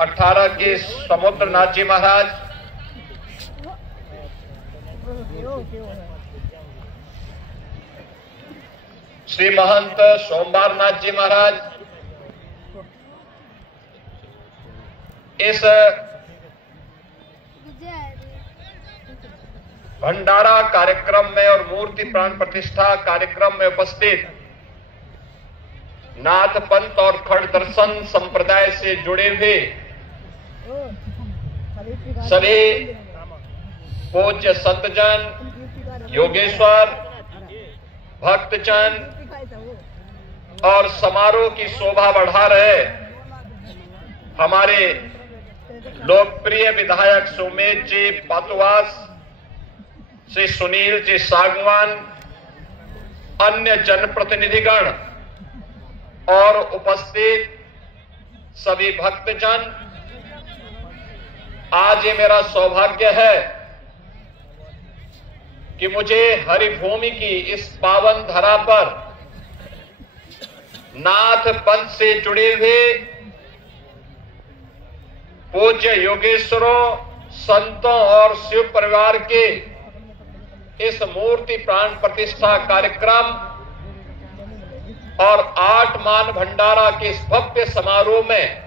18 के समुद्रनाथ जी महाराज, श्री महंत सोमवारनाथ जी महाराज, इस भंडारा कार्यक्रम में और मूर्ति प्राण प्रतिष्ठा कार्यक्रम में उपस्थित नाथ पंथ और खड़ दर्शन संप्रदाय से जुड़े हुए सभी पूज्य संतजन, योगेश्वर, भक्तजन और समारोह की शोभा बढ़ा रहे हमारे लोकप्रिय विधायक सुमेश जी पातुवास, श्री सुनील जी सागवान, अन्य जनप्रतिनिधिगण और उपस्थित सभी भक्तजन, आज ये मेरा सौभाग्य है कि मुझे हरिभूमि की इस पावन धरा पर नाथ पंथ से जुड़े हुए पूज्य योगेश्वरों, संतों और शिव परिवार के इस मूर्ति प्राण प्रतिष्ठा कार्यक्रम और 8 मान भंडारा के इस भव्य समारोह में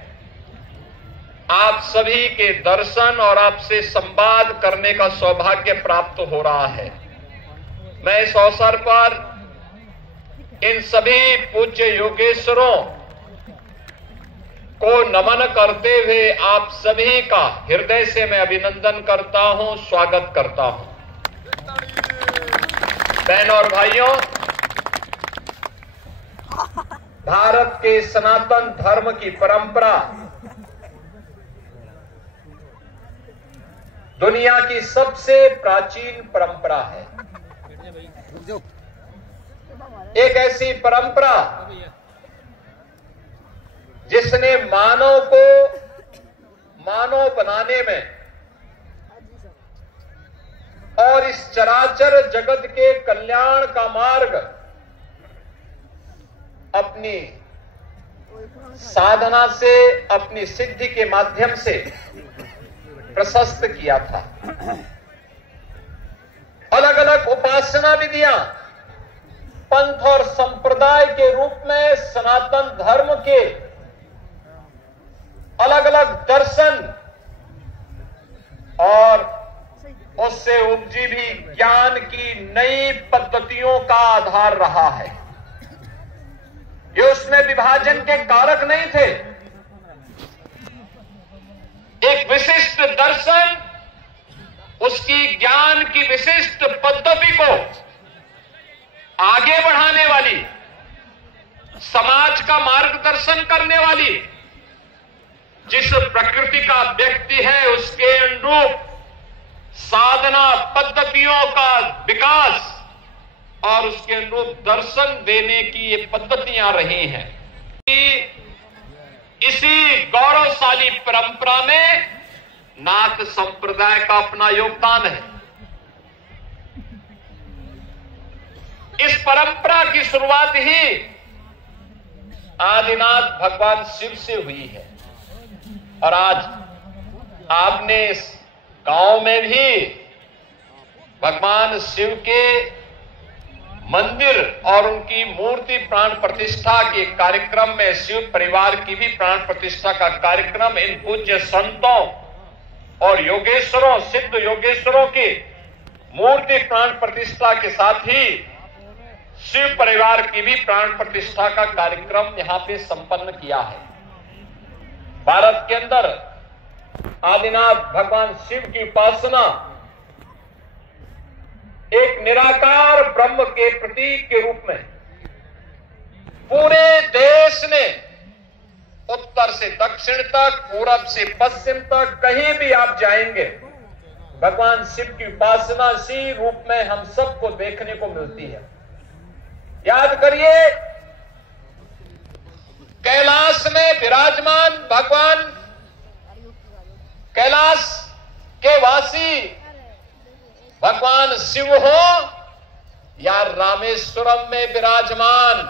आप सभी के दर्शन और आपसे संवाद करने का सौभाग्य प्राप्त हो रहा है। मैं इस अवसर पर इन सभी पूज्य योगेश्वरों को नमन करते हुए आप सभी का हृदय से मैं अभिनंदन करता हूं, स्वागत करता हूं। बहनों और भाइयों, भारत के सनातन धर्म की परंपरा दुनिया की सबसे प्राचीन परंपरा है। एक ऐसी परंपरा जिसने मानव को मानव बनाने में और इस चराचर जगत के कल्याण का मार्ग अपनी साधना से, अपनी सिद्धि के माध्यम से प्रशस्त किया था। अलग अलग उपासना विधियां पंथ और संप्रदाय के रूप में सनातन धर्म के अलग अलग दर्शन और उससे उपजी भी ज्ञान की नई पद्धतियों का आधार रहा है। ये उसमें विभाजन के कारक नहीं थे। एक विशिष्ट दर्शन उसकी ज्ञान की विशिष्ट पद्धति को आगे बढ़ाने वाली, समाज का मार्गदर्शन करने वाली, जिस प्रकृति का व्यक्ति है उसके अनुरूप साधना पद्धतियों का विकास और उसके अनुरूप दर्शन देने की ये पद्धतियां रही हैं। इसी गौरवशाली परंपरा में नाथ संप्रदाय का अपना योगदान है। इस परंपरा की शुरुआत ही आदिनाथ भगवान शिव से हुई है और आज आपने इस गांव में भी भगवान शिव के मंदिर और उनकी मूर्ति प्राण प्रतिष्ठा के कार्यक्रम में शिव परिवार की भी प्राण प्रतिष्ठा का कार्यक्रम इन पूज्य संतों और योगेश्वरों, सिद्ध योगेश्वरों की मूर्ति प्राण प्रतिष्ठा के साथ ही शिव परिवार की भी प्राण प्रतिष्ठा का कार्यक्रम यहां पे संपन्न किया है। भारत के अंदर आदिनाथ भगवान शिव की उपासना एक निराकार ब्रह्म के प्रतीक के रूप में पूरे देश ने उत्तर से दक्षिण तक, पूरब से पश्चिम तक कहीं भी आप जाएंगे, भगवान शिव की उपासना इसी रूप में हम सबको देखने को मिलती है। याद करिए, कैलाश में विराजमान भगवान कैलाश के वासी भगवान शिव हो या रामेश्वरम में विराजमान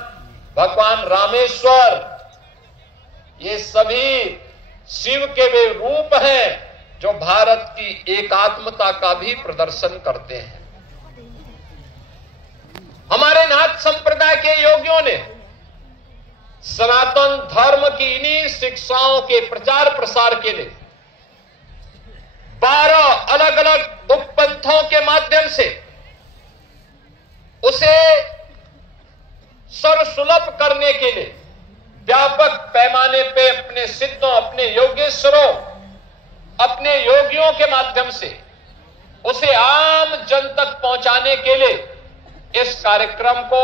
भगवान रामेश्वर, ये सभी शिव के वे रूप हैं जो भारत की एकात्मता का भी प्रदर्शन करते हैं। हमारे नाथ संप्रदाय के योगियों ने सनातन धर्म की इन्हीं शिक्षाओं के प्रचार प्रसार के लिए 12 अलग अलग उपपंथों के माध्यम से उसे सर्वसुलभ करने के लिए व्यापक पैमाने पे अपने सिद्धों, अपने योगेश्वरों, अपने योगियों के माध्यम से उसे आम जन तक पहुंचाने के लिए इस कार्यक्रम को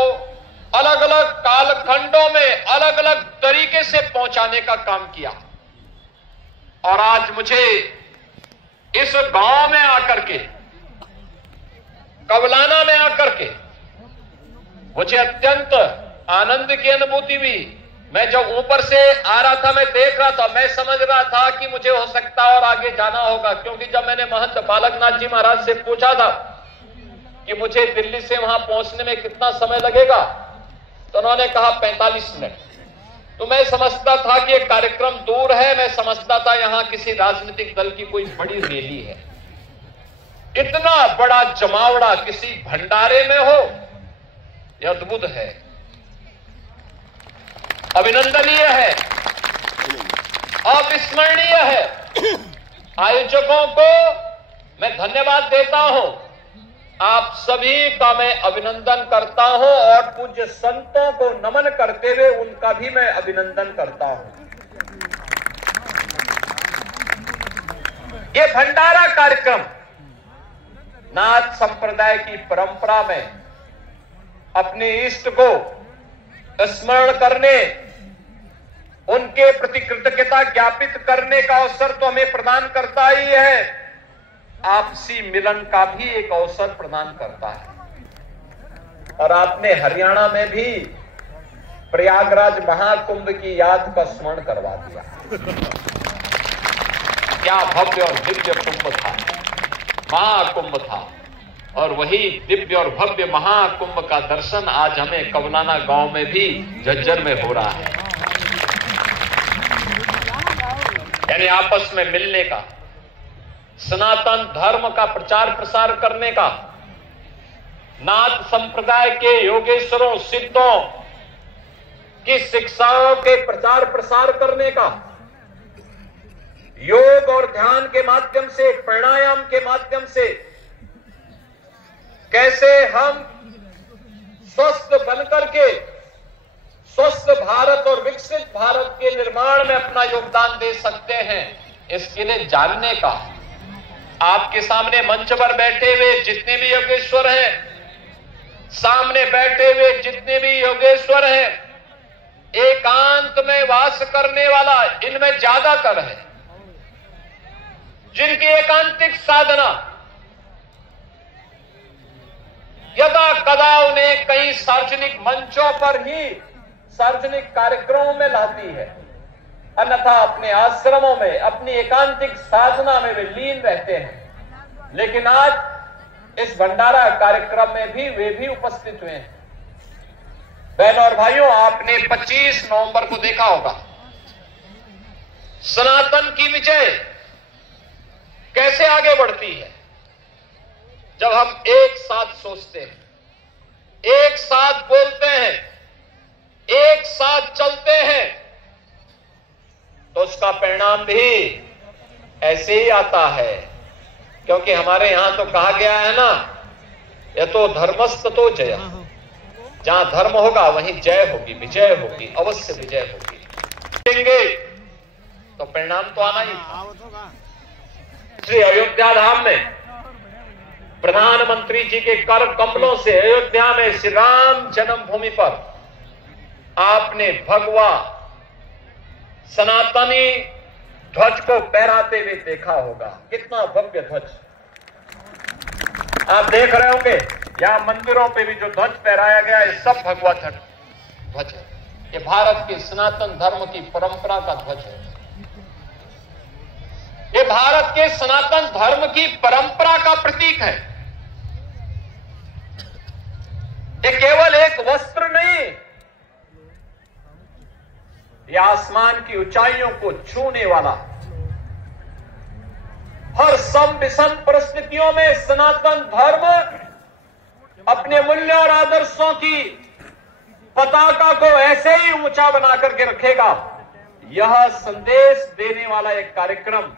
अलग अलग कालखंडों में अलग अलग तरीके से पहुंचाने का काम किया। और आज मुझे इस गांव में आकर के, कवलाना में आकर के मुझे अत्यंत आनंद की अनुभूति हुई। मैं जब ऊपर से आ रहा था, मैं देख रहा था, मैं समझ रहा था कि मुझे हो सकता है और आगे जाना होगा, क्योंकि जब मैंने महंत बालकनाथ जी महाराज से पूछा था कि मुझे दिल्ली से वहां पहुंचने में कितना समय लगेगा, तो उन्होंने कहा 45 मिनट। तो मैं समझता था कि एक कार्यक्रम दूर है, मैं समझता था यहां किसी राजनीतिक दल की कोई बड़ी रैली है। इतना बड़ा जमावड़ा किसी भंडारे में हो, यह अद्भुत है, अभिनंदनीय है, अविस्मरणीय है। आयोजकों को मैं धन्यवाद देता हूं, आप सभी का मैं अभिनंदन करता हूं और पूज्य संतों को नमन करते हुए उनका भी मैं अभिनंदन करता हूं। ये भंडारा कार्यक्रम नाथ संप्रदाय की परंपरा में अपने इष्ट को स्मरण करने, उनके प्रति कृतज्ञता ज्ञापित करने का अवसर तो हमें प्रदान करता ही है, आपसी मिलन का भी एक अवसर प्रदान करता है। और आपने हरियाणा में भी प्रयागराज महाकुंभ की याद का स्मरण करवा दिया। क्या भव्य और दिव्य कुंभ था, महाकुंभ था, और वही दिव्य और भव्य महाकुंभ का दर्शन आज हमें कवलाना गांव में भी झज्जर में हो रहा है। यानी आपस में मिलने का, सनातन धर्म का प्रचार प्रसार करने का, नाथ संप्रदाय के योगेश्वरों, सिद्धों की शिक्षाओं के प्रचार प्रसार करने का, योग और ध्यान के माध्यम से, प्राणायाम के माध्यम से कैसे हम स्वस्थ बनकर के स्वस्थ भारत और विकसित भारत के निर्माण में अपना योगदान दे सकते हैं, इसके लिए जानने का। आपके सामने मंच पर बैठे हुए जितने भी योगेश्वर हैं, सामने बैठे हुए जितने भी योगेश्वर हैं, एकांत में वास करने वाला इनमें ज्यादातर है, जिनकी एकांतिक साधना यदा कदा उन्हें कई सार्वजनिक मंचों पर ही, सार्वजनिक कार्यक्रमों में लाती है। अन्यथा अपने आश्रमों में, अपनी एकांतिक साधना में वे लीन रहते हैं। लेकिन आज इस भंडारा कार्यक्रम में भी वे भी उपस्थित हुए हैं। बहनों और भाइयों, आपने 25 नवंबर को देखा होगा सनातन की विजय कैसे आगे बढ़ती है जब हम एक साथ सोचते हैं, एक साथ बोलते हैं, एक साथ चलते हैं, तो उसका परिणाम भी ऐसे ही आता है। क्योंकि हमारे यहां तो कहा गया है ना, ये तो धर्मस्त तो जय, जहां धर्म होगा वहीं जय होगी, विजय होगी, अवश्य विजय होगी। तो परिणाम तो आना ही था। श्री अयोध्या धाम में प्रधानमंत्री जी के कर कमलों से अयोध्या में श्री राम जन्मभूमि पर आपने भगवा सनातनी ध्वज को फहराते हुए देखा होगा। कितना भव्य ध्वज आप देख रहे होंगे। यहां मंदिरों पे भी जो ध्वज फहराया गया है, सब भगवा ध्वज है। ये भारत के सनातन धर्म की परंपरा का ध्वज है। ये भारत के सनातन धर्म की परंपरा का प्रतीक है। ये केवल एक वस्त्र नहीं, ये आसमान की ऊंचाइयों को छूने वाला, हर सम विषम परिस्थितियों में सनातन धर्म अपने मूल्यों और आदर्शों की पताका को ऐसे ही ऊंचा बना करके रखेगा। यह संदेश देने वाला एक कार्यक्रम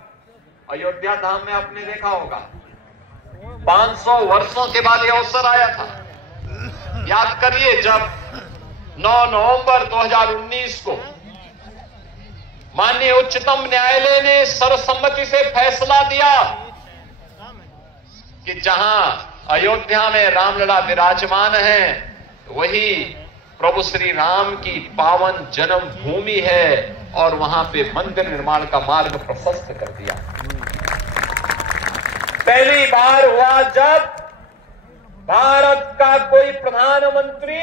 अयोध्या धाम में आपने देखा होगा। 500 वर्षों के बाद यह अवसर आया था। याद करिए, जब 9 नवंबर 2019 को माननीय उच्चतम न्यायालय ने सर्वसम्मति से फैसला दिया कि जहां अयोध्या में रामलला विराजमान है, वही प्रभु श्री राम की पावन जन्म भूमि है, और वहां पे मंदिर निर्माण का मार्ग प्रशस्त कर दिया। पहली बार हुआ जब भारत का कोई प्रधानमंत्री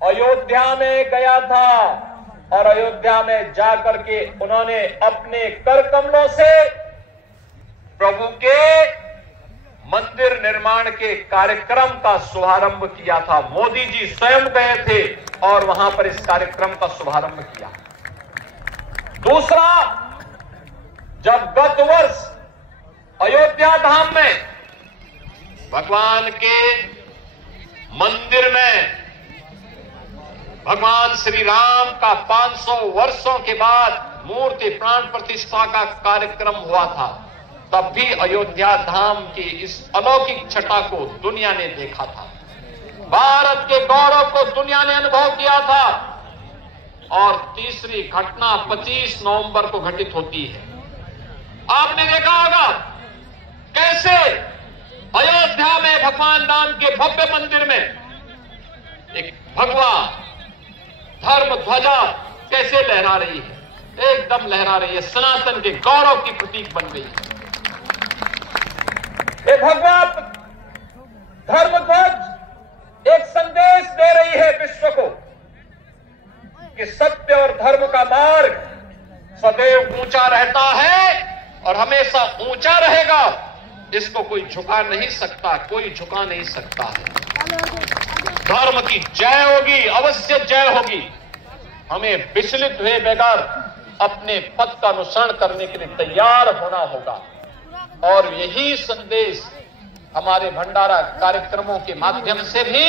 अयोध्या में गया था, और अयोध्या में जाकर के उन्होंने अपने कर कमलों से प्रभु के मंदिर निर्माण के कार्यक्रम का शुभारंभ किया था। मोदी जी स्वयं गए थे और वहां पर इस कार्यक्रम का शुभारंभ किया। दूसरा, जब गत वर्ष अयोध्या धाम में भगवान के मंदिर में भगवान श्री राम का 500 वर्षों के बाद मूर्ति प्राण प्रतिष्ठा का कार्यक्रम हुआ था, तब भी अयोध्या धाम की इस अलौकिक छटा को दुनिया ने देखा था। भारत के गौरव को दुनिया ने अनुभव किया था। और तीसरी घटना 25 नवंबर को घटित होती है। आपने देखा होगा कैसे अयोध्या में भगवान राम के भव्य मंदिर में एक भगवा धर्म ध्वजा कैसे लहरा रही है, एकदम लहरा रही है, सनातन के गौरव की प्रतीक बन गई है। ये भगवा धर्म ध्वज एक संदेश दे रही है विश्व को कि सत्य और धर्म का मार्ग सदैव ऊंचा रहता है और हमेशा ऊंचा रहेगा। इसको कोई झुका नहीं सकता, कोई झुका नहीं सकता है। धर्म की जय होगी, अवश्य जय होगी। हमें विचलित हुए बगैर अपने पथ का अनुसरण करने के लिए तैयार होना होगा। और यही संदेश हमारे भंडारा कार्यक्रमों के माध्यम से भी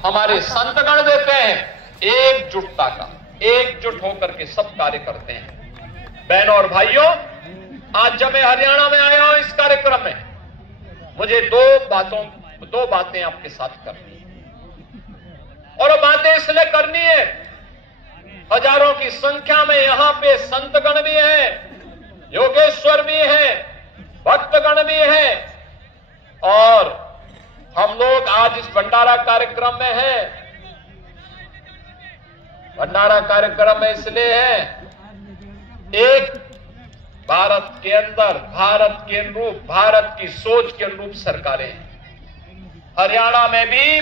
हमारे संतगण देते हैं, एकजुटता का। एकजुट होकर के सब कार्य करते हैं। बहनों और भाइयों, आज जब मैं हरियाणा में आया हूं इस कार्यक्रम में, मुझे दो बातें आपके साथ करनी है। और वो बातें इसलिए करनी है, हजारों की संख्या में यहां पे संतगण भी हैं, योगेश्वर भी हैं, भक्तगण भी हैं, और हम लोग आज इस भंडारा कार्यक्रम में हैं। भंडारा कार्यक्रम में इसलिए है, एक भारत के अंदर भारत के अनुरूप, भारत की सोच के अनुरूप सरकारें हैं। हरियाणा में भी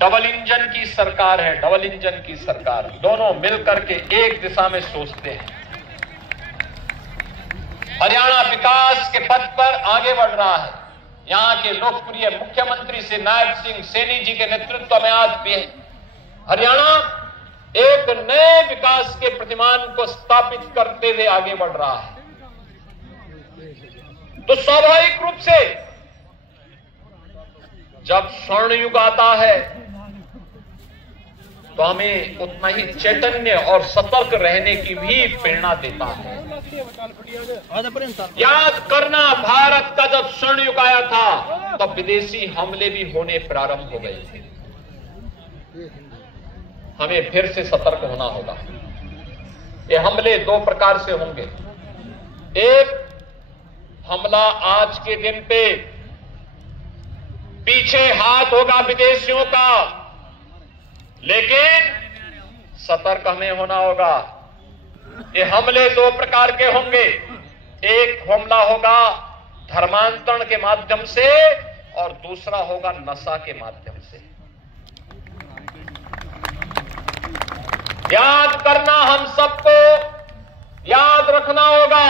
डबल इंजन की सरकार है, डबल इंजन की सरकार। दोनों मिलकर के एक दिशा में सोचते हैं। हरियाणा विकास के पथ पर आगे बढ़ रहा है। यहां के लोकप्रिय मुख्यमंत्री श्री नायब सिंह सैनी जी के नेतृत्व में आज भी हरियाणा एक नए विकास के प्रतिमान को स्थापित करते हुए आगे बढ़ रहा है। तो स्वाभाविक रूप से जब स्वर्ण युग आता है तो हमें उतना ही चैतन्य और सतर्क रहने की भी प्रेरणा देता है। याद करना, भारत का जब स्वर्ण युग आया था तब विदेशी हमले भी होने प्रारंभ हो गए थे। हमें फिर से सतर्क होना होगा। ये हमले दो प्रकार से होंगे। एक हमला आज के दिन पे पीछे हाथ होगा विदेशियों का, लेकिन सतर्क हमें होना होगा। ये हमले दो प्रकार के होंगे। एक हमला होगा धर्मांतरण के माध्यम से और दूसरा होगा नशा के माध्यम से। याद करना, हम सबको याद रखना होगा,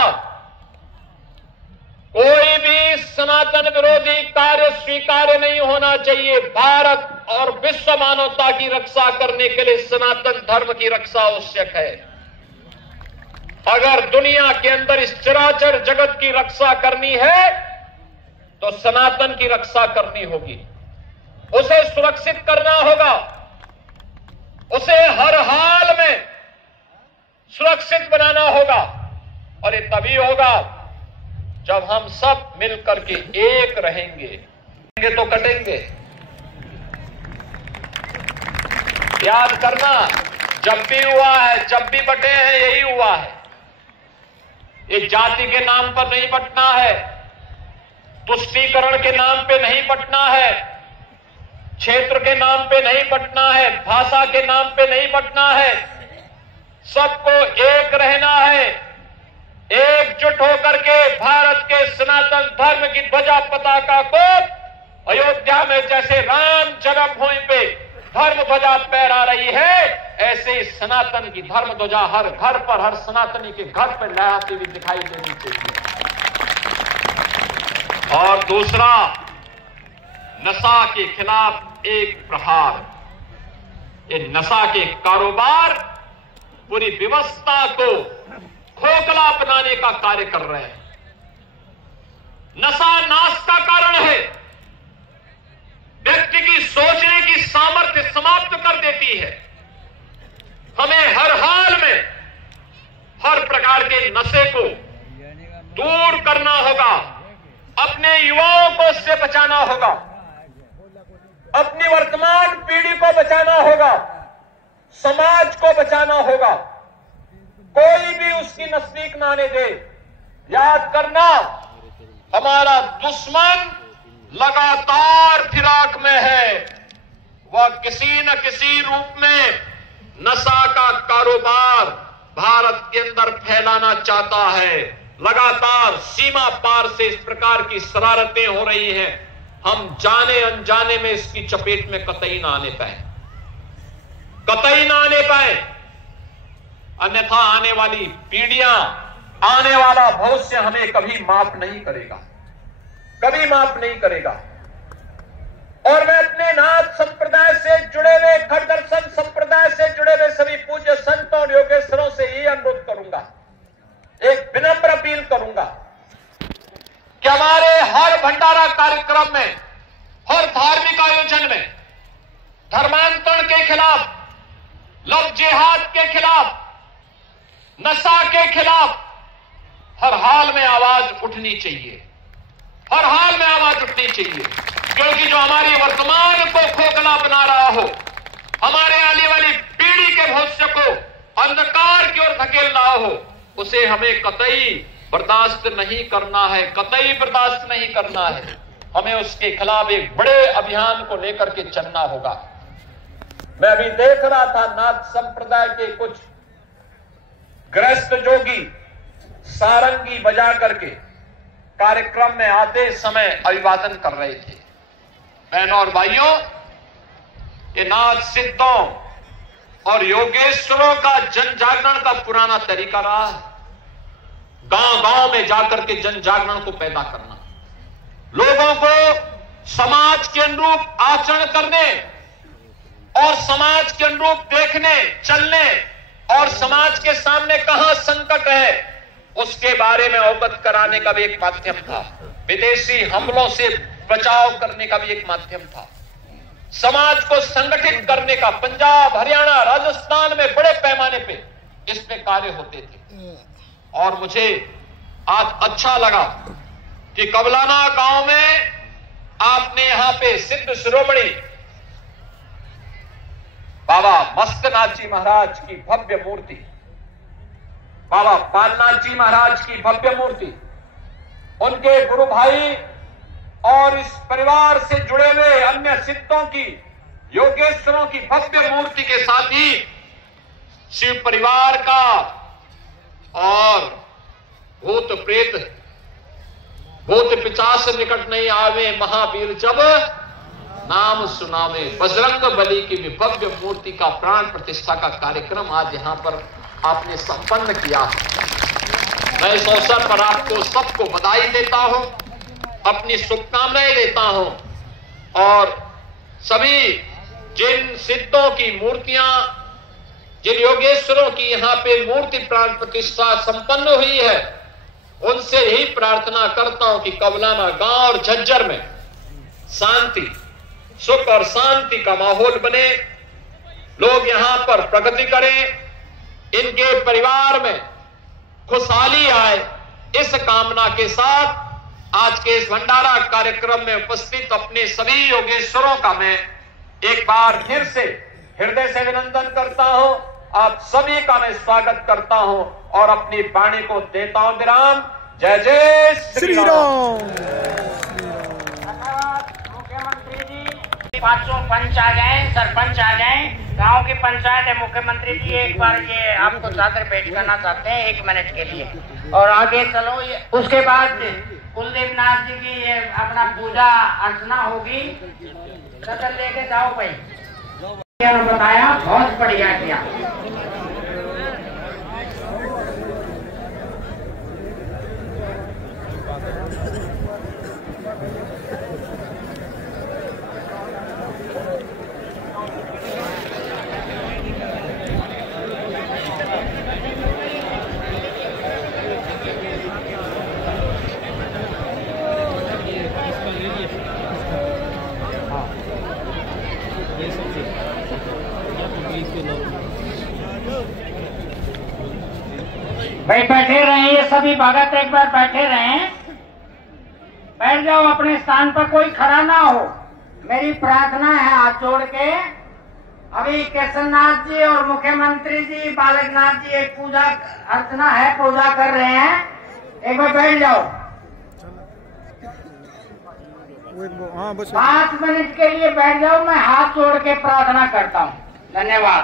कोई भी सनातन विरोधी कार्य स्वीकार्य नहीं होना चाहिए। भारत और विश्व मानवता की रक्षा करने के लिए सनातन धर्म की रक्षा आवश्यक है। अगर दुनिया के अंदर इस चराचर जगत की रक्षा करनी है तो सनातन की रक्षा करनी होगी। उसे सुरक्षित करना होगा, उसे हर हाल में सुरक्षित बनाना होगा। और ये तभी होगा जब हम सब मिलकर के एक रहेंगे। तो कटेंगे। याद करना, जब भी हुआ है, जब भी बटे हैं, यही हुआ है। ये जाति के नाम पर नहीं बटना है, तुष्टीकरण के नाम पे नहीं बटना है, क्षेत्र के नाम पे नहीं बटना है, भाषा के नाम पे नहीं बटना है। सबको एक रहना है। एकजुट होकर के भारत के सनातन धर्म की ध्वजा पताका को अयोध्या में जैसे राम जन्मभूमि पे धर्म ध्वजा फहरा रही है, ऐसे ही सनातन की धर्म ध्वजा हर घर पर, हर सनातनी के घर पर लहराती हुई दिखाई देनी चाहिए। और दूसरा, नशा के खिलाफ एक प्रहार। ये नशा के कारोबार पूरी व्यवस्था को खोखला बनाने का कार्य कर रहे हैं। नशा नाश का कारण है। व्यक्ति की सोचने की सामर्थ्य समाप्त कर देती है। हमें हर हाल में हर प्रकार के नशे को दूर करना होगा। अपने युवाओं को इससे बचाना होगा। अपनी वर्तमान पीढ़ी को बचाना होगा। समाज को बचाना होगा। कोई भी उसकी नजदीक ना आने दे। याद करना, हमारा दुश्मन लगातार फिराक में है। वह किसी न किसी रूप में नशा का कारोबार भारत के अंदर फैलाना चाहता है। लगातार सीमा पार से इस प्रकार की शरारतें हो रही हैं। हम जाने अनजाने में इसकी चपेट में कतई ना आने पाए, कतई ना आने पाए। अन्यथा आने वाली पीढ़ियां, आने वाला भविष्य हमें कभी माफ नहीं करेगा, कभी माफ नहीं करेगा। और मैं अपने नाथ संप्रदाय से जुड़े हुए, खड़ दर्शन संप्रदाय से जुड़े हुए सभी पूज्य संतों और योगेश्वरों से ये अनुरोध करूंगा, एक विनम्र अपील करूंगा कि हमारे हर भंडारा कार्यक्रम में, हर धार्मिक आयोजन में धर्मांतरण के खिलाफ, लव जिहाद के खिलाफ, नशा के खिलाफ हर हाल में आवाज उठनी चाहिए। हर हाल में आवाज उठनी चाहिए, क्योंकि जो हमारी वर्तमान को खोखला बना रहा हो, हमारे आने वाली पीढ़ी के भविष्य को अंधकार की ओर धकेल रहा हो, उसे हमें कतई बर्दाश्त नहीं करना है, कतई बर्दाश्त नहीं करना है। हमें उसके खिलाफ एक बड़े अभियान को लेकर के चलना होगा। मैं अभी देख रहा था, नाथ संप्रदाय के कुछ ग्रस्त जोगी सारंगी बजा करके कार्यक्रम में आते समय अभिवादन कर रहे थे। बहनों और भाइयों, ये नाथ सिद्धों और योगेश्वरों का जन जागरण का पुराना तरीका रहा है। गांव गांव में जाकर के जन जागरण को पैदा करना, लोगों को समाज के अनुरूप आचरण करने और समाज के अनुरूप देखने चलने और समाज के सामने कहां संकट है उसके बारे में अवगत कराने का भी एक माध्यम था। विदेशी हमलों से बचाव करने का भी एक माध्यम था। समाज को संगठित करने का पंजाब, हरियाणा, राजस्थान में बड़े पैमाने पे इस पे कार्य होते थे। और मुझे आज अच्छा लगा कि कबलाना गांव में आपने यहां पे सिद्ध शिरोमणि बाबा मस्तनाथ जी महाराज की भव्य मूर्ति, बाबा बालनाथ जी महाराज की भव्य मूर्ति, उनके गुरु भाई और इस परिवार से जुड़े हुए अन्य सिद्धों की, योगेश्वरों की भव्य मूर्ति के साथ ही शिव परिवार का और भूत प्रेत, भूत पिशाच निकट नहीं आवे, महावीर जब नाम सुनावे, बजरंग बली की भव्य मूर्ति का प्राण प्रतिष्ठा का कार्यक्रम आज यहां पर आपने संपन्न किया। मैं इस अवसर पर आपको सबको बधाई देता हूं, अपनी शुभकामनाएं देता हूं और सभी जिन सिद्धों की मूर्तियां, जिन योगेश्वरों की यहां पे मूर्ति प्राण प्रतिष्ठा संपन्न हुई है, उनसे ही प्रार्थना करता हूं कि कबलाना गांव और झज्जर में शांति, सुख और शांति का माहौल बने, लोग यहां पर प्रगति करें, इनके परिवार में खुशहाली आए। इस कामना के साथ आज के इस भंडारा कार्यक्रम में उपस्थित अपने सभी योगेश्वरों का मैं एक बार फिर से हृदय से अभिनंदन करता हूं। आप सभी का मैं स्वागत करता हूं और अपनी वाणी को देता हूं विराम। जय जय श्री राम। मुख्यमंत्री जी 500 पंच आ जाए, सरपंच आ जाए, गांव की पंचायत है। मुख्यमंत्री जी एक बार ये आपको चादर भेंट करना चाहते हैं 1 मिनट के लिए और आगे चलो। उसके बाद कुलदीप नाथ जी की ये अपना पूजा अर्चना होगी। चादर लेके जाओ भाई। बताया बहुत बढ़िया किया। भाई बैठे रहे, ये सभी भगत एक बार बैठे रहे, बैठ जाओ अपने स्थान पर, कोई खड़ा ना हो। मेरी प्रार्थना है हाथ जोड़ के। अभी केशवनाथ जी और मुख्यमंत्री जी, बालकनाथ जी एक पूजा अर्चना है, पूजा कर रहे हैं। एक बार बैठ जाओ। 5 मिनट के लिए बैठ जाओ। मैं हाथ जोड़ के प्रार्थना करता हूँ। धन्यवाद।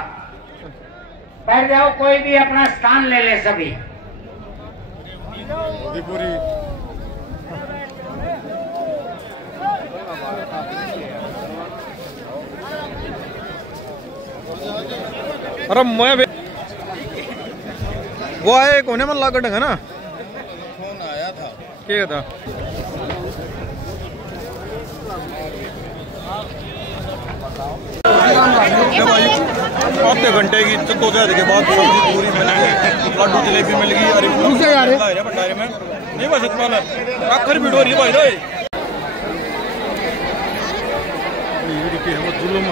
बैठ जाओ, कोई भी अपना स्थान ले ले सभी। अरे मैं वो आए कोने मन लागत है ना, फोन आया था, क्या था? आधे घंटे की जद्दोजहद के बाद सब्जी पूरी मिल गई, लाडू जलेबी मिल गई। अरे भंडारे में नहीं बस इतना आखिर भी डोरी भाई रे जुलूम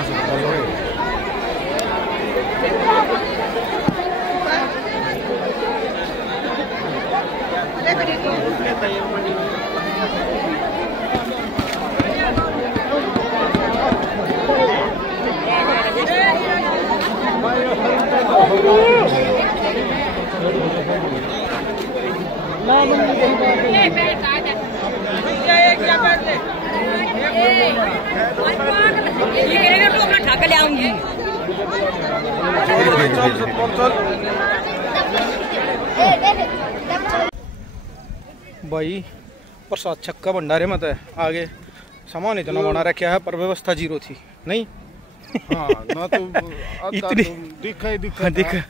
भाई प्रसाद छक्का भंडारे मत है, आगे सामान इतना बना रखा है पर व्यवस्था जीरो थी नहीं। ना तो इतनी दिखा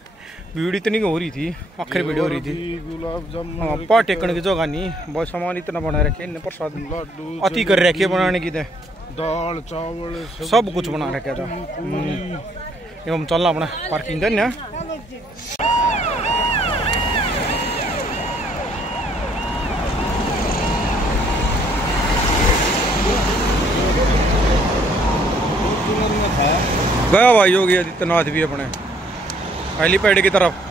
भीड़ इतनी हो रही थी, आखिर भीड़ हो रही थी। गुलाब जामुन पा टेकने की जगह नहीं, बहुत सामान इतना बना रखे इन्हें, प्रसाद अति कर रखे बनाने की, दाल चावल सब कुछ बना रखे था। हम चलना अपना पार्किंग करना। गया भाई योगी आदित्यनाथ भी अपने हेलीपैड की तरफ।